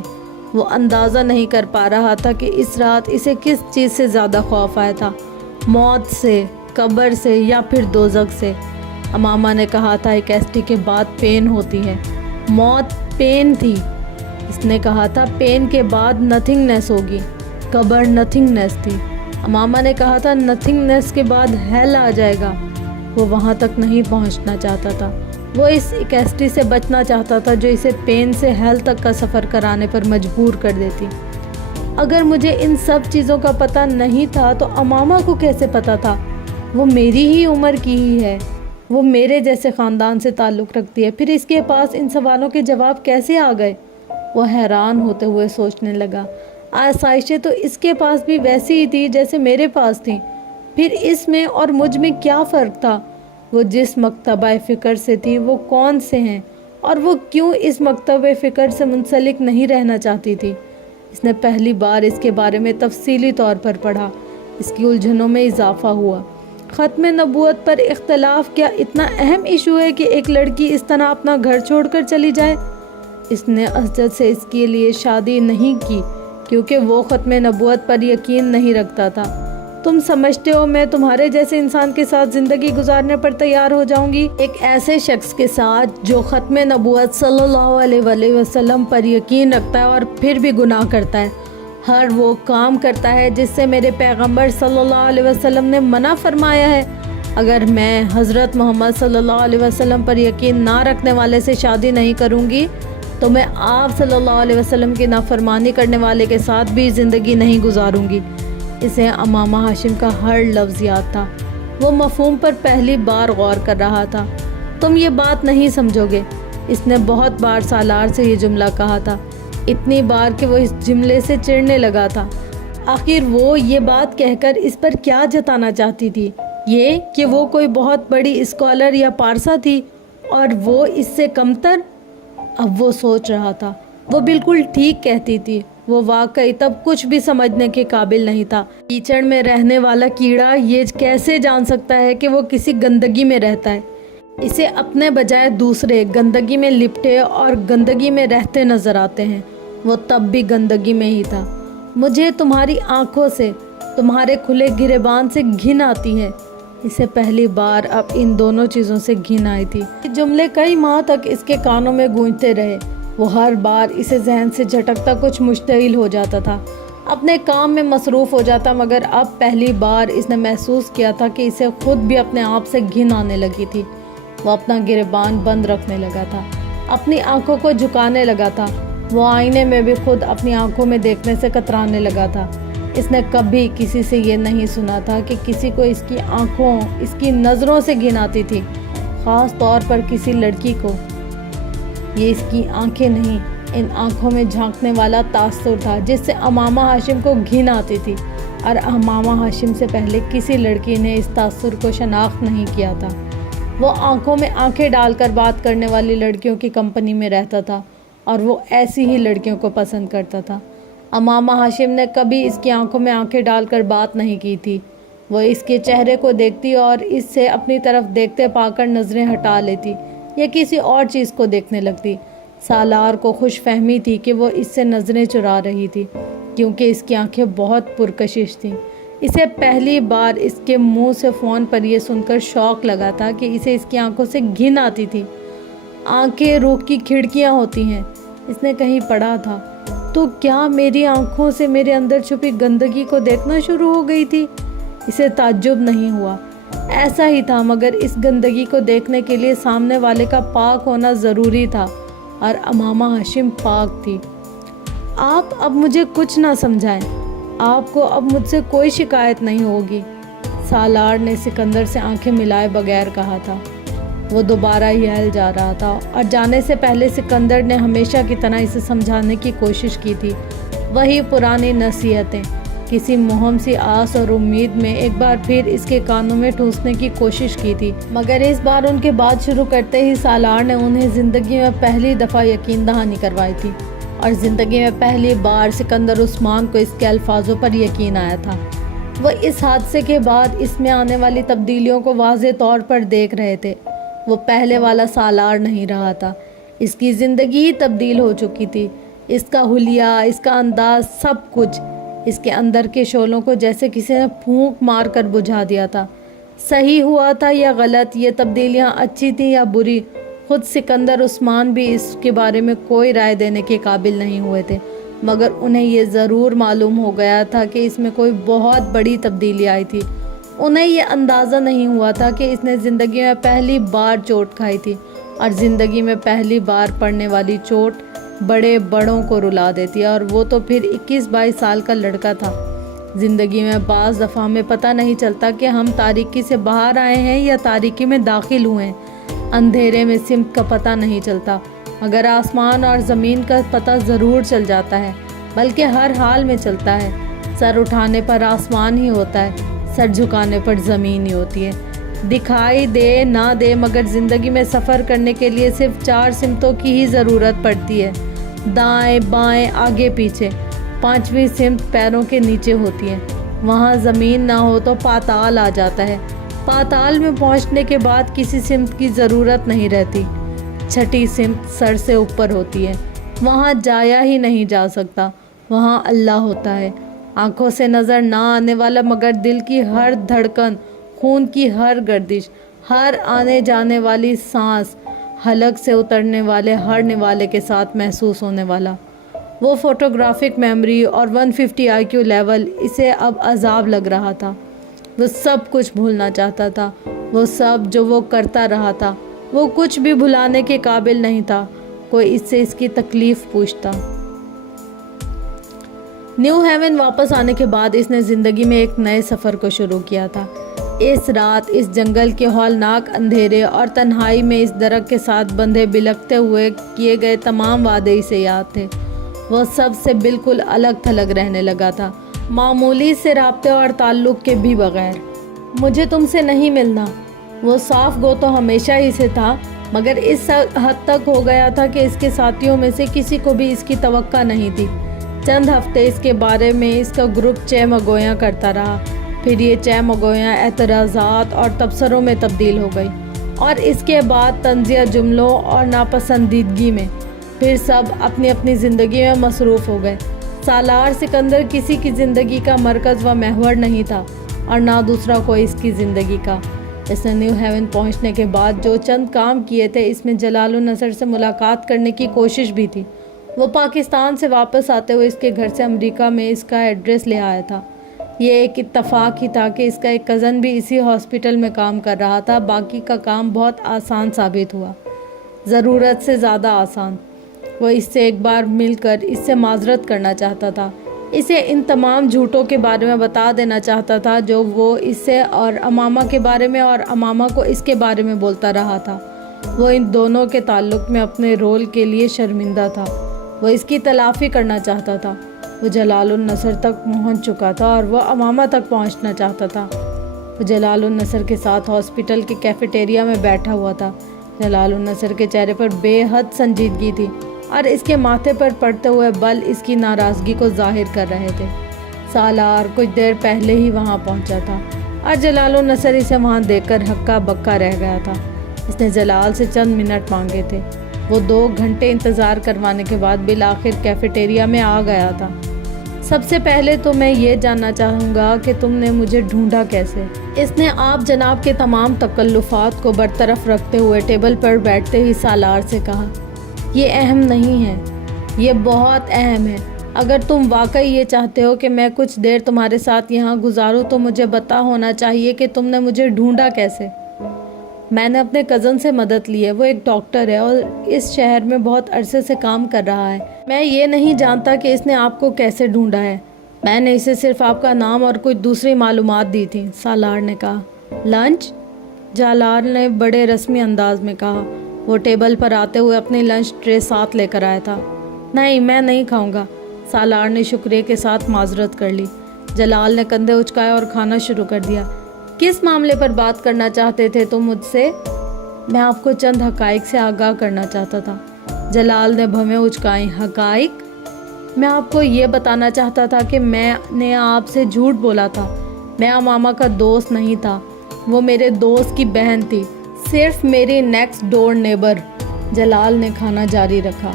وہ اندازہ نہیں کر پا رہا تھا کہ اس رات اسے کس چیز سے زیادہ خوف آیا تھا، موت سے، قبر سے، یا پھر دوزخ سے۔ امامہ نے کہا تھا ایک ایسٹی کے بعد پین ہوتی ہے، موت پین تھی۔ اس نے کہا تھا پین کے بعد نتھنگنیس ہوگی، قبر نتھنگنیس تھی۔ امامہ نے کہا تھا نتھنگنیس کے بعد ہیل آ جائے گا۔ وہ وہاں تک نہیں پہنچنا چاہتا تھا، وہ اس ایکسٹی سے بچنا چاہتا تھا جو اسے پین سے ہیل تک کا سفر کرانے پر مجبور کر دیتی۔ اگر مجھے ان سب چیزوں کا پتہ نہیں تھا تو امامہ کو کیسے پتہ تھا؟ وہ میری ہی عمر کی ہی ہے، وہ میرے جیسے خاندان سے تعلق رکھتی ہے، پھر اس کے پاس ان سوالوں کے جواب کیسے آ گئے؟ وہ حیران ہوتے ہوئے سوچنے لگا، آسائشیں تو اس کے پاس بھی ویسی ہی تھی جیسے میرے پاس تھیں، پھر اس میں اور مجھ میں کیا فرق تھا؟ وہ جس مکتبہ فکر سے تھی وہ کون سے ہیں، اور وہ کیوں اس مکتبہ فکر سے منسلک نہیں رہنا چاہتی تھی؟ اس نے پہلی بار اس کے بارے میں تفصیلی طور پر پڑھا، اس کی الجھنوں میں اضافہ ہوا۔ ختم نبوت پر اختلاف کیا اتنا اہم ایشو ہے کہ ایک لڑکی اس طرح اپنا گھر چھوڑ کر چلی جائے؟ اس نے اسجد سے اس کے لیے شادی نہیں کی کیونکہ وہ ختم نبوت پر یقین نہیں رکھتا تھا۔ تم سمجھتے ہو میں تمہارے جیسے انسان کے ساتھ زندگی گزارنے پر تیار ہو جاؤں گی؟ ایک ایسے شخص کے ساتھ جو ختم نبوت صلی اللہ علیہ وسلم پر یقین رکھتا ہے اور پھر بھی گناہ کرتا ہے، ہر وہ کام کرتا ہے جس سے میرے پیغمبر صلی اللہ علیہ وسلم نے منع فرمایا ہے۔ اگر میں حضرت محمد صلی اللہ علیہ وسلم پر یقین نہ رکھنے والے سے شادی نہیں کروں گی تو میں آپ صلی اللہ علیہ وسلم کی نافرمانی کرنے والے کے ساتھ بھی زندگی نہیں گزاروں گی۔ اسے امامہ ہاشم کا ہر لفظ یاد تھا، وہ مفہوم پر پہلی بار غور کر رہا تھا۔ تم یہ بات نہیں سمجھو گے، اس نے بہت بار سالار سے یہ جملہ کہا تھا، اتنی بار کہ وہ اس جملے سے چڑھنے لگا تھا۔ آخر وہ یہ بات کہہ کر اس پر کیا جتانا چاہتی تھی؟ یہ کہ وہ کوئی بہت بڑی اسکالر یا پارسا تھی اور وہ اس سے کمتر؟ اب وہ سوچ رہا تھا، وہ بالکل ٹھیک کہتی تھی، وہ واقعی تب کچھ بھی سمجھنے کے قابل نہیں تھا۔ کیچڑ میں رہنے والا کیڑا یہ کیسے جان سکتا ہے کہ وہ کسی گندگی میں رہتا ہے؟ اسے اپنے بجائے دوسرے گندگی میں لپٹے اور گندگی میں رہتے نظر آتے ہیں، وہ تب بھی گندگی میں ہی تھا۔ مجھے تمہاری آنکھوں سے، تمہارے کھلے گریبان سے گھن آتی ہے۔ اسے پہلی بار اب ان دونوں چیزوں سے گھن آئی تھی۔ یہ جملے کئی ماہ تک اس کے کانوں میں گونجتے رہے، وہ ہر بار اسے ذہن سے جھٹکتا کچھ مشتعل ہو جاتا تھا، اپنے کام میں مصروف ہو جاتا، مگر اب پہلی بار اس نے محسوس کیا تھا کہ اسے خود بھی اپنے آپ سے گھن آنے لگی تھی۔ وہ اپنا گریبان بند رکھنے لگا تھا، اپنی آنکھوں کو جھکانے لگا تھا، وہ آئینے میں بھی خود اپنی آنکھوں میں دیکھنے سے کترانے لگا تھا۔ اس نے کبھی کسی سے یہ نہیں سنا تھا کہ کسی کو اس کی آنکھوں، اس کی نظروں سے گھن آتی تھی، خاص طور پر کسی لڑکی کو۔ یہ اس کی آنکھیں نہیں، ان آنکھوں میں جھانکنے والا تاثر تھا جس سے امامہ ہاشم کو گھن آتی تھی، اور امامہ ہاشم سے پہلے کسی لڑکی نے اس تاثر کو شناخت نہیں کیا تھا۔ وہ آنکھوں میں آنکھیں ڈال کر بات کرنے والی لڑکیوں کی کمپنی میں رہتا تھا اور وہ ایسی ہی لڑکیوں کو پسند کرتا تھا۔ امامہ ہاشم نے کبھی اس کی آنکھوں میں آنکھیں ڈال کر بات نہیں کی تھی، وہ اس کے چہرے کو دیکھتی اور اس سے اپنی طرف دیکھتے پا کر نظریں ہٹا لیتی یا کسی اور چیز کو دیکھنے لگتی۔ سالار کو خوش فہمی تھی کہ وہ اس سے نظریں چرا رہی تھی کیونکہ اس کی آنکھیں بہت پرکشش تھیں۔ اسے پہلی بار اس کے منہ سے فون پر یہ سن کر شوق لگا تھا کہ اسے اس کی آنکھوں سے گھن آتی تھی۔ آنکھیں روح کی کھڑکیاں ہوتی ہیں، اس نے کہیں پڑھا تھا، تو کیا میری آنکھوں سے میرے اندر چھپی گندگی کو دیکھنا شروع ہو گئی تھی؟ اسے تعجب نہیں ہوا، ایسا ہی تھا، مگر اس گندگی کو دیکھنے کے لیے سامنے والے کا پاک ہونا ضروری تھا، اور امامہ ہاشم پاک تھی۔ آپ اب مجھے کچھ نہ سمجھائیں، آپ کو اب مجھ سے کوئی شکایت نہیں ہوگی، سالار نے سکندر سے آنکھیں ملائے بغیر کہا تھا۔ وہ دوبارہ یل جا رہا تھا اور جانے سے پہلے سکندر نے ہمیشہ کی طرح اسے سمجھانے کی کوشش کی تھی، وہی پرانی نصیحتیں کسی مہم سی آس اور امید میں ایک بار پھر اس کے کانوں میں ٹھونسنے کی کوشش کی تھی، مگر اس بار ان کے بات شروع کرتے ہی سالار نے انہیں زندگی میں پہلی دفعہ یقین دہانی کروائی تھی، اور زندگی میں پہلی بار سکندر عثمان کو اس کے الفاظوں پر یقین آیا تھا۔ وہ اس حادثے کے بعد اس میں آنے والی تبدیلیوں کو واضح طور پر دیکھ رہے تھے۔ وہ پہلے والا سالار نہیں رہا تھا، اس کی زندگی ہی تبدیل ہو چکی تھی، اس کا حلیہ، اس کا انداز، سب کچھ۔ اس کے اندر کے شعلوں کو جیسے کسی نے پھونک مار کر بجھا دیا تھا۔ صحیح ہوا تھا یا غلط، یہ تبدیلیاں اچھی تھیں یا بری، خود سکندر عثمان بھی اس کے بارے میں کوئی رائے دینے کے قابل نہیں ہوئے تھے، مگر انہیں یہ ضرور معلوم ہو گیا تھا کہ اس میں کوئی بہت بڑی تبدیلی آئی تھی۔ انہیں یہ اندازہ نہیں ہوا تھا کہ اس نے زندگی میں پہلی بار چوٹ کھائی تھی، اور زندگی میں پہلی بار پڑنے والی چوٹ بڑے بڑوں کو رلا دیتی ہے، اور وہ تو پھر 21-22 سال کا لڑکا تھا۔ زندگی میں بعض دفعہ ہمیں پتہ نہیں چلتا کہ ہم تاریکی سے باہر آئے ہیں یا تاریکی میں داخل ہوئے ہیں۔ اندھیرے میں سمت کا پتہ نہیں چلتا، مگر آسمان اور زمین کا پتہ ضرور چل جاتا ہے، بلکہ ہر حال میں چلتا ہے۔ سر اٹھانے پر آسمان ہی ہوتا ہے، سر جھکانے پر زمین ہی ہوتی ہے۔ دکھائی دے نہ دے، مگر زندگی میں سفر کرنے کے لیے صرف 4 سمتوں کی ہی ضرورت پڑتی ہے: دائیں بائیں آگے پیچھے۔ 5ویں سمت پیروں کے نیچے ہوتی ہے، وہاں زمین نہ ہو تو پاتال آ جاتا ہے۔ پاتال میں پہنچنے کے بعد کسی سمت کی ضرورت نہیں رہتی۔ 6ٹھی سمت سر سے اوپر ہوتی ہے، وہاں جایا ہی نہیں جا سکتا، وہاں اللہ ہوتا ہے، آنکھوں سے نظر نہ آنے والا، مگر دل کی ہر دھڑکن، خون کی ہر گردش، ہر آنے جانے والی سانس، حلق سے اترنے والے ہر نوالے کے ساتھ محسوس ہونے والا۔ وہ فوٹوگرافک میموری اور 150 IQ لیول اسے اب عذاب لگ رہا تھا۔ وہ سب کچھ بھولنا چاہتا تھا، وہ سب جو وہ کرتا رہا تھا، وہ کچھ بھی بھلانے کے قابل نہیں تھا۔ کوئی اس سے اس کی تکلیف پوچھتا۔ نیو ہیون واپس آنے کے بعد اس نے زندگی میں ایک نئے سفر کو شروع کیا تھا۔ اس رات اس جنگل کے ہولناک اندھیرے اور تنہائی میں اس درخت کے ساتھ بندھے بلکتے ہوئے کیے گئے تمام وعدے اسے یاد تھے۔ وہ سب سے بالکل الگ تھلگ رہنے لگا تھا، معمولی سے رابطے اور تعلق کے بھی بغیر۔ مجھے تم سے نہیں ملنا، وہ صاف گو تو ہمیشہ ہی سے تھا، مگر اس حد تک ہو گیا تھا کہ اس کے ساتھیوں میں سے کسی کو بھی اس کی توقع نہیں تھی۔ چند ہفتے اس کے بارے میں اس کا گروپ چہمگویاں کرتا رہا، پھر یہ چہمگویاں اعتراضات اور تبصروں میں تبدیل ہو گئی، اور اس کے بعد طنزیہ جملوں اور ناپسندیدگی میں۔ پھر سب اپنی اپنی زندگی میں مصروف ہو گئے۔ سالار سکندر کسی کی زندگی کا مرکز و محور نہیں تھا، اور نہ دوسرا کوئی اس کی زندگی کا۔ اس نے نیو ہیون پہنچنے کے بعد جو چند کام کیے تھے، اس میں جلال النصر سے ملاقات کرنے کی کوشش بھی تھی۔ وہ پاکستان سے واپس آتے ہوئے اس کے گھر سے امریکہ میں اس کا ایڈریس لے آیا تھا۔ یہ ایک اتفاق ہی تھا کہ اس کا ایک کزن بھی اسی ہاسپٹل میں کام کر رہا تھا۔ باقی کا کام بہت آسان ثابت ہوا، ضرورت سے زیادہ آسان۔ وہ اس سے ایک بار مل کر اس سے معذرت کرنا چاہتا تھا، اسے ان تمام جھوٹوں کے بارے میں بتا دینا چاہتا تھا جو وہ اس سے اور امامہ کے بارے میں اور امامہ کو اس کے بارے میں بولتا رہا تھا۔ وہ ان دونوں کے تعلق میں اپنے رول کے لیے شرمندہ تھا، وہ اس کی تلافی کرنا چاہتا تھا۔ وہ جلال النصر تک پہنچ چکا تھا اور وہ امامہ تک پہنچنا چاہتا تھا۔ وہ جلال النصر کے ساتھ ہاسپٹل کے کیفیٹیریا میں بیٹھا ہوا تھا۔ جلال النصر کے چہرے پر بے حد سنجیدگی تھی، اور اس کے ماتھے پر پڑتے ہوئے بل اس کی ناراضگی کو ظاہر کر رہے تھے۔ سالار کچھ دیر پہلے ہی وہاں پہنچا تھا، اور جلال النصر اسے وہاں دیکھ کر ہکا بکا رہ گیا تھا۔ اس نے جلال سے چند منٹ مانگے تھے۔ وہ 2 گھنٹے انتظار کروانے کے بعد بالآخر کیفیٹیریا میں آ گیا تھا۔ سب سے پہلے تو میں یہ جاننا چاہوں گا کہ تم نے مجھے ڈھونڈا کیسے؟ اس نے آپ جناب کے تمام تکلفات کو برطرف رکھتے ہوئے ٹیبل پر بیٹھتے ہی سالار سے کہا، یہ اہم نہیں ہے، یہ بہت اہم ہے۔ اگر تم واقعی یہ چاہتے ہو کہ میں کچھ دیر تمہارے ساتھ یہاں گزاروں تو مجھے پتہ ہونا چاہیے کہ تم نے مجھے ڈھونڈا کیسے۔ میں نے اپنے کزن سے مدد لی ہے، وہ ایک ڈاکٹر ہے اور اس شہر میں بہت عرصے سے کام کر رہا ہے۔ میں یہ نہیں جانتا کہ اس نے آپ کو کیسے ڈھونڈا ہے، میں نے اسے صرف آپ کا نام اور کچھ دوسری معلومات دی تھیں، سالار نے کہا۔ لنچ؟ جلال نے بڑے رسمی انداز میں کہا۔ وہ ٹیبل پر آتے ہوئے اپنی لنچ ٹرے ساتھ لے کر آیا تھا۔ نہیں، میں نہیں کھاؤں گا، سالار نے شکریہ کے ساتھ معذرت کر لی۔ جلال نے کندھے اچکائے اور کھانا شروع کر دیا۔ کس معاملے پر بات کرنا چاہتے تھے تم مجھ سے؟ میں آپ کو چند حقائق سے آگاہ کرنا چاہتا تھا۔ جلال نے بھویں اچکائیں۔ حقائق؟ میں آپ کو یہ بتانا چاہتا تھا کہ میں نے آپ سے جھوٹ بولا تھا۔ میں امامہ کا دوست نہیں تھا، وہ میرے دوست کی بہن تھی، صرف میری نیکسٹ ڈور نیبر۔ جلال نے کھانا جاری رکھا۔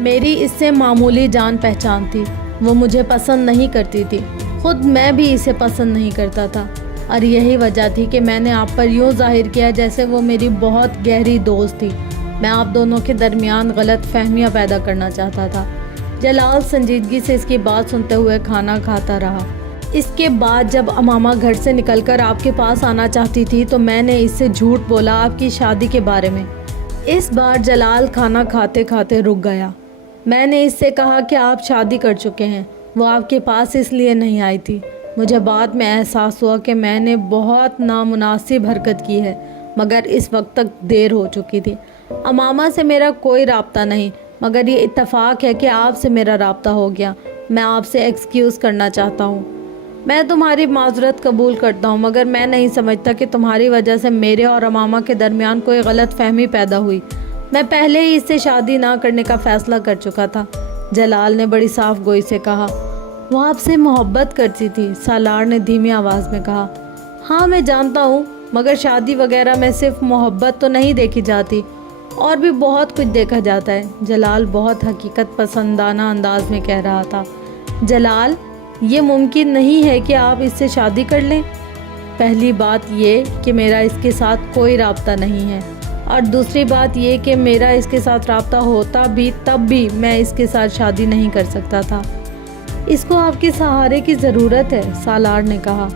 میری اس سے معمولی جان پہچان تھی، وہ مجھے پسند نہیں کرتی تھی، خود میں بھی اسے پسند نہیں کرتا تھا، اور یہی وجہ تھی کہ میں نے آپ پر یوں ظاہر کیا جیسے وہ میری بہت گہری دوست تھی۔ میں آپ دونوں کے درمیان غلط فہمیاں پیدا کرنا چاہتا تھا۔ جلال سنجیدگی سے اس کی بات سنتے ہوئے کھانا کھاتا رہا۔ اس کے بعد جب امامہ گھر سے نکل کر آپ کے پاس آنا چاہتی تھی تو میں نے اس سے جھوٹ بولا آپ کی شادی کے بارے میں۔ اس بار جلال کھانا کھاتے کھاتے رک گیا۔ میں نے اس سے کہا کہ آپ شادی کر چکے ہیں، وہ آپ کے پاس اس لیے نہیں آئی تھی۔ مجھے بعد میں احساس ہوا کہ میں نے بہت نامناسب حرکت کی ہے، مگر اس وقت تک دیر ہو چکی تھی۔ امامہ سے میرا کوئی رابطہ نہیں، مگر یہ اتفاق ہے کہ آپ سے میرا رابطہ ہو گیا۔ میں آپ سے ایکسکیوز کرنا چاہتا ہوں۔ میں تمہاری معذرت قبول کرتا ہوں، مگر میں نہیں سمجھتا کہ تمہاری وجہ سے میرے اور امامہ کے درمیان کوئی غلط فہمی پیدا ہوئی۔ میں پہلے ہی اس سے شادی نہ کرنے کا فیصلہ کر چکا تھا۔ جلال نے بڑی صاف گوئی سے کہا۔ وہ آپ سے محبت کرتی تھی، سالار نے دھیمی آواز میں کہا۔ ہاں میں جانتا ہوں، مگر شادی وغیرہ میں صرف محبت تو نہیں دیکھی جاتی، اور بھی بہت کچھ دیکھا جاتا ہے۔ جلال بہت حقیقت پسندانہ انداز میں کہہ رہا تھا۔ جلال، یہ ممکن نہیں ہے کہ آپ اس سے شادی کر لیں۔ پہلی بات یہ کہ میرا اس کے ساتھ کوئی رابطہ نہیں ہے، اور دوسری بات یہ کہ میرا اس کے ساتھ رابطہ ہوتا بھی تب بھی میں اس کے ساتھ شادی نہیں کر سکتا تھا۔ اس کو آپ کے سہارے کی ضرورت ہے، سالار نے کہا۔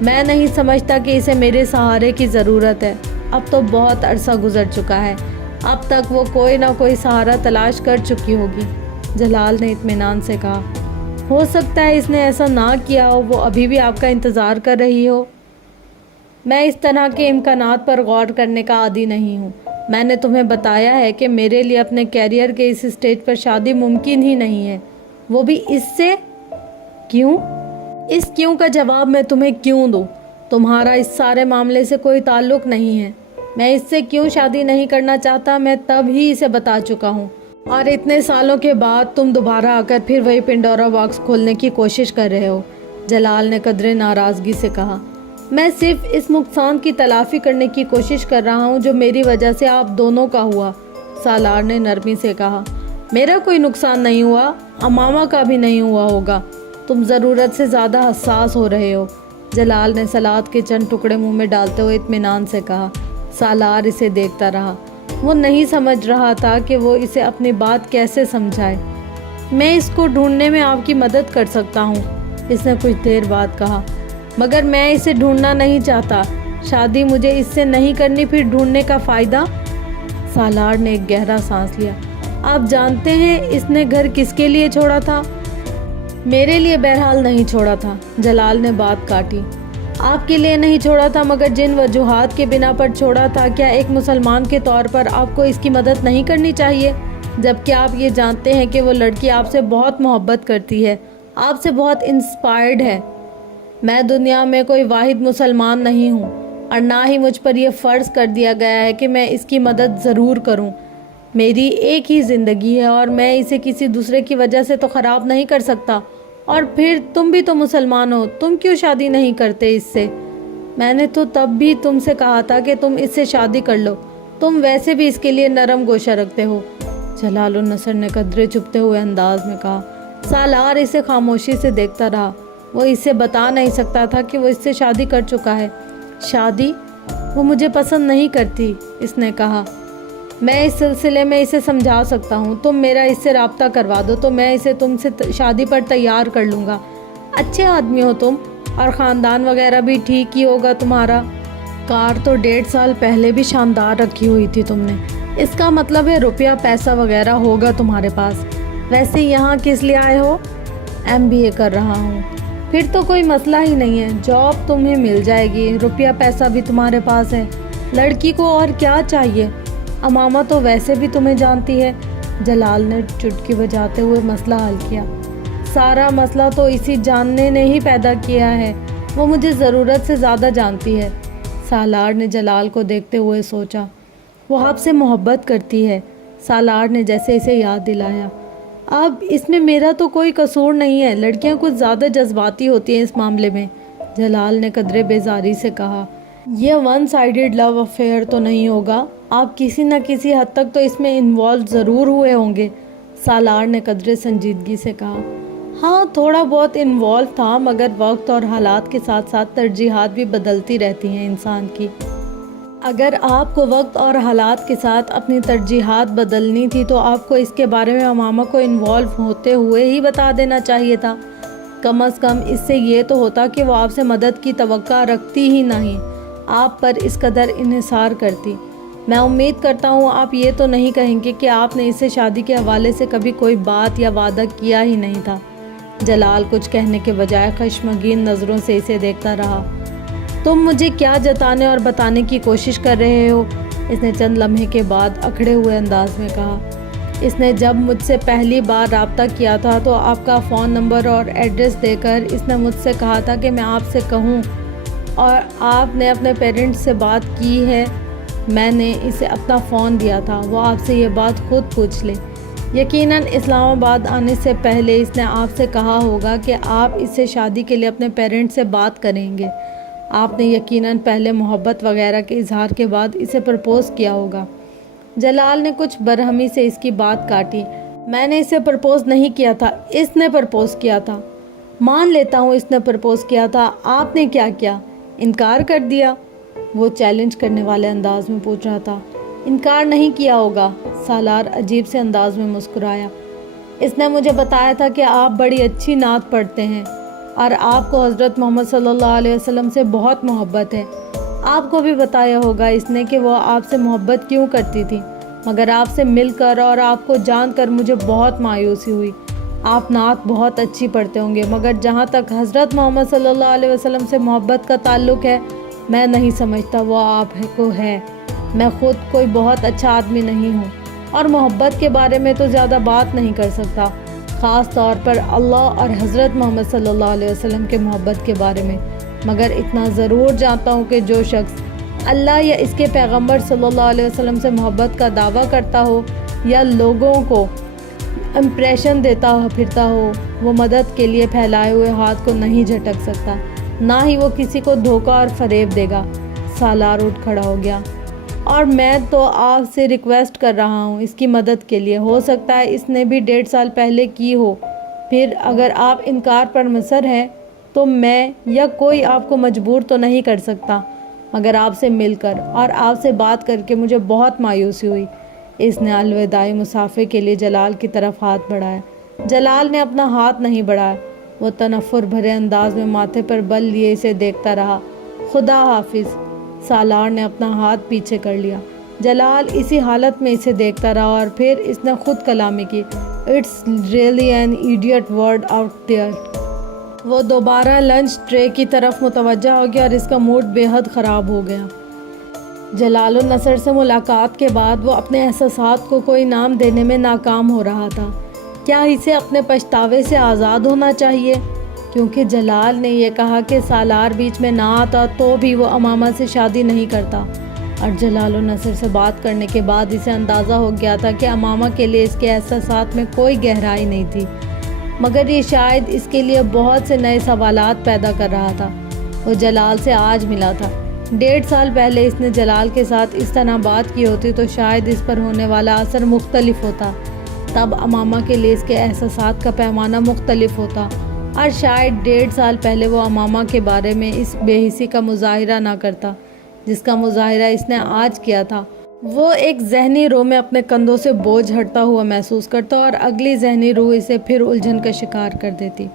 میں نہیں سمجھتا کہ اسے میرے سہارے کی ضرورت ہے۔ اب تو بہت عرصہ گزر چکا ہے، اب تک وہ کوئی نہ کوئی سہارا تلاش کر چکی ہوگی، جلال نے اطمینان سے کہا۔ ہو سکتا ہے اس نے ایسا نہ کیا ہو، وہ ابھی بھی آپ کا انتظار کر رہی ہو۔ میں اس طرح کے امکانات پر غور کرنے کا عادی نہیں ہوں۔ میں نے تمہیں بتایا ہے کہ میرے لیے اپنے کیریئر کے اس سٹیج پر شادی ممکن ہی نہیں ہے، وہ بھی اس سے۔ کیوں؟ اس کیوں کا جواب میں تمہیں کیوں دوں؟ تمہارا اس سارے معاملے سے کوئی تعلق نہیں ہے۔ میں اس سے کیوں شادی نہیں کرنا چاہتا میں تب ہی اسے بتا چکا ہوں، اور اتنے سالوں کے بعد تم دوبارہ آ کر پھر وہی پنڈورا باکس کھولنے کی کوشش کر رہے ہو، جلال نے قدرے ناراضگی سے کہا۔ میں صرف اس نقصان کی تلافی کرنے کی کوشش کر رہا ہوں جو میری وجہ سے آپ دونوں کا ہوا، سالار نے نرمی سے کہا۔ میرا کوئی نقصان نہیں ہوا، امامہ کا بھی نہیں ہوا ہوگا۔ تم ضرورت سے زیادہ حساس ہو رہے ہو، جلال نے سلاد کے چند ٹکڑے منہ میں ڈالتے ہوئے اطمینان سے کہا۔ سالار اسے دیکھتا رہا۔ وہ نہیں سمجھ رہا تھا کہ وہ اسے اپنی بات کیسے سمجھائے۔ میں اس کو ڈھونڈنے میں آپ کی مدد کر سکتا ہوں، اس نے کچھ دیر بعد کہا، مگر میں اسے ڈھونڈنا نہیں چاہتا۔ شادی مجھے اس سے نہیں کرنی، پھر ڈھونڈنے کا فائدہ؟ سالار نے ایک گہرا سانس لیا۔ آپ جانتے ہیں اس نے گھر کس کے لیے چھوڑا تھا؟ میرے لیے بہرحال نہیں چھوڑا تھا، جلال نے بات کاٹی۔ آپ کے لیے نہیں چھوڑا تھا، مگر جن وجوہات کے بنا پر چھوڑا تھا، کیا ایک مسلمان کے طور پر آپ کو اس کی مدد نہیں کرنی چاہیے؟ جبکہ آپ یہ جانتے ہیں کہ وہ لڑکی آپ سے بہت محبت کرتی ہے، آپ سے بہت انسپائرڈ ہے۔ میں دنیا میں کوئی واحد مسلمان نہیں ہوں، اور نہ ہی مجھ پر یہ فرض کر دیا گیا ہے کہ میں اس کی مدد ضرور کروں۔ میری ایک ہی زندگی ہے اور میں اسے کسی دوسرے کی وجہ سے تو خراب نہیں کر سکتا۔ اور پھر تم بھی تو مسلمان ہو، تم کیوں شادی نہیں کرتے اس سے؟ میں نے تو تب بھی تم سے کہا تھا کہ تم اس سے شادی کر لو، تم ویسے بھی اس کے لیے نرم گوشہ رکھتے ہو، جلال النصر نے قدرے چھپتے ہوئے انداز میں کہا۔ سالار اسے خاموشی سے دیکھتا رہا۔ وہ اسے بتا نہیں سکتا تھا کہ وہ اس سے شادی کر چکا ہے۔ شادی؟ وہ مجھے پسند نہیں کرتی، اس نے کہا۔ میں اس سلسلے میں اسے سمجھا سکتا ہوں، تم میرا اس سے رابطہ کروا دو تو میں اسے تم سے شادی پر تیار کر لوں گا۔ اچھے آدمی ہو تم، اور خاندان وغیرہ بھی ٹھیک ہی ہوگا تمہارا۔ کار تو 1.5 سال پہلے بھی شاندار رکھی ہوئی تھی تم نے، اس کا مطلب ہے روپیہ پیسہ وغیرہ ہوگا تمہارے پاس۔ ویسے یہاں کس لیے آئے ہو؟ MBA کر رہا ہوں۔ پھر تو کوئی مسئلہ ہی نہیں ہے، جاب تمہیں مل جائے گی، روپیہ پیسہ بھی تمہارے پاس ہے، لڑکی کو اور کیا چاہیے؟ امامہ تو ویسے بھی تمہیں جانتی ہے، جلال نے چٹکی بجاتے ہوئے مسئلہ حل کیا۔ سارا مسئلہ تو اسی جاننے نے ہی پیدا کیا ہے، وہ مجھے ضرورت سے زیادہ جانتی ہے۔ سالار نے جلال کو دیکھتے ہوئے سوچا، وہ آپ سے محبت کرتی ہے۔ سالار نے جیسے اسے یاد دلایا، اب اس میں میرا تو کوئی قصور نہیں ہے، لڑکیاں کچھ زیادہ جذباتی ہوتی ہیں اس معاملے میں۔ جلال نے قدرے بیزاری سے کہا، یہ ون سائیڈڈ لو افیئر تو نہیں ہوگا، آپ کسی نہ کسی حد تک تو اس میں انوالو ضرور ہوئے ہوں گے۔ سالار نے قدرے سنجیدگی سے کہا، ہاں تھوڑا بہت انوالو تھا، مگر وقت اور حالات کے ساتھ ساتھ ترجیحات بھی بدلتی رہتی ہیں انسان کی۔ اگر آپ کو وقت اور حالات کے ساتھ اپنی ترجیحات بدلنی تھی تو آپ کو اس کے بارے میں امامہ کو انوالو ہوتے ہوئے ہی بتا دینا چاہیے تھا۔ کم از کم اس سے یہ تو ہوتا کہ وہ آپ سے مدد کی توقع رکھتی ہی نہیں، آپ پر اس قدر انحصار کرتی۔ میں امید کرتا ہوں آپ یہ تو نہیں کہیں گے کہ آپ نے اسے شادی کے حوالے سے کبھی کوئی بات یا وعدہ کیا ہی نہیں تھا۔ جلال کچھ کہنے کے بجائے خشمگین نظروں سے اسے دیکھتا رہا۔ تم مجھے کیا جتانے اور بتانے کی کوشش کر رہے ہو؟ اس نے چند لمحے کے بعد اکھڑے ہوئے انداز میں کہا۔ اس نے جب مجھ سے پہلی بار رابطہ کیا تھا تو آپ کا فون نمبر اور ایڈریس دے کر اس نے مجھ سے کہا تھا کہ میں آپ سے کہوں، اور آپ نے اپنے پیرنٹس سے بات کی ہے۔ میں نے اسے اپنا فون دیا تھا، وہ آپ سے یہ بات خود پوچھ لے۔ یقیناً اسلام آباد آنے سے پہلے اس نے آپ سے کہا ہوگا کہ آپ اس سے شادی کے لیے اپنے پیرنٹس سے بات کریں گے۔ آپ نے یقیناً پہلے محبت وغیرہ کے اظہار کے بعد اسے پرپوز کیا ہوگا۔ جلال نے کچھ برہمی سے اس کی بات کاٹی۔ میں نے اسے پرپوز نہیں کیا تھا، اس نے پرپوز کیا تھا۔ مان لیتا ہوں اس نے پرپوز کیا تھا، آپ نے کیا کیا؟ انکار کر دیا؟ وہ چیلنج کرنے والے انداز میں پوچھ رہا تھا۔ انکار نہیں کیا ہوگا، سالار عجیب سے انداز میں مسکرایا۔ اس نے مجھے بتایا تھا کہ آپ بڑی اچھی نعت پڑھتے ہیں اور آپ کو حضرت محمد صلی اللہ علیہ وسلم سے بہت محبت ہے۔ آپ کو بھی بتایا ہوگا اس نے کہ وہ آپ سے محبت کیوں کرتی تھی، مگر آپ سے مل کر اور آپ کو جان کر مجھے بہت مایوسی ہوئی۔ آپ نعت بہت اچھی پڑھتے ہوں گے، مگر جہاں تک حضرت محمد صلی اللہ علیہ وسلم سے محبت کا تعلق ہے، میں نہیں سمجھتا وہ آپ کو ہے۔ میں خود کوئی بہت اچھا آدمی نہیں ہوں اور محبت کے بارے میں تو زیادہ بات نہیں کر سکتا، خاص طور پر اللہ اور حضرت محمد صلی اللہ علیہ وسلم کے محبت کے بارے میں، مگر اتنا ضرور جانتا ہوں کہ جو شخص اللہ یا اس کے پیغمبر صلی اللہ علیہ وسلم سے محبت کا دعویٰ کرتا ہو یا لوگوں کو امپریشن دیتا پھرتا ہو، وہ مدد کے لیے پھیلائے ہوئے ہاتھ کو نہیں جھٹک سکتا، نہ ہی وہ کسی کو دھوکہ اور فریب دے گا۔ سالار اٹھ کھڑا ہو گیا۔ اور میں تو آپ سے ریکویسٹ کر رہا ہوں اس کی مدد کے لیے، ہو سکتا ہے اس نے بھی 1.5 سال پہلے کی ہو، پھر اگر آپ انکار پر مصر ہیں تو میں یا کوئی آپ کو مجبور تو نہیں کر سکتا، مگر آپ سے مل کر اور آپ سے بات کر کے مجھے بہت مایوسی ہوئی۔ اس نے الوداعی مسافے کے لیے جلال کی طرف ہاتھ بڑھایا۔ جلال نے اپنا ہاتھ نہیں بڑھایا، وہ تنفر بھرے انداز میں ماتھے پر بل لیے اسے دیکھتا رہا۔ خدا حافظ۔ سالار نے اپنا ہاتھ پیچھے کر لیا۔ جلال اسی حالت میں اسے دیکھتا رہا اور پھر اس نے خود کلامی کی، it's really an idiot word out there. وہ دوبارہ لنچ ٹرے کی طرف متوجہ ہو گیا اور اس کا موڈ بے حد خراب ہو گیا۔ جلال النصر سے ملاقات کے بعد وہ اپنے احساسات کو کوئی نام دینے میں ناکام ہو رہا تھا۔ کیا اسے اپنے پچھتاوے سے آزاد ہونا چاہیے؟ کیونکہ جلال نے یہ کہا کہ سالار بیچ میں نہ آتا تو بھی وہ امامہ سے شادی نہیں کرتا، اور جلال النصر سے بات کرنے کے بعد اسے اندازہ ہو گیا تھا کہ امامہ کے لیے اس کے احساسات میں کوئی گہرائی نہیں تھی، مگر یہ شاید اس کے لیے بہت سے نئے سوالات پیدا کر رہا تھا۔ وہ جلال سے آج ملا تھا، 1.5 سال پہلے اس نے جلال کے ساتھ اس طرح بات کی ہوتی تو شاید اس پر ہونے والا اثر مختلف ہوتا، تب امامہ کے لیے اس کے احساسات کا پیمانہ مختلف ہوتا، اور شاید 1.5 سال پہلے وہ امامہ کے بارے میں اس بے حسی کا مظاہرہ نہ کرتا جس کا مظاہرہ اس نے آج کیا تھا۔ وہ ایک ذہنی رو میں اپنے کندھوں سے بوجھ ہٹتا ہوا محسوس کرتا اور اگلی ذہنی رو اسے پھر الجھن کا شکار کر دیتی۔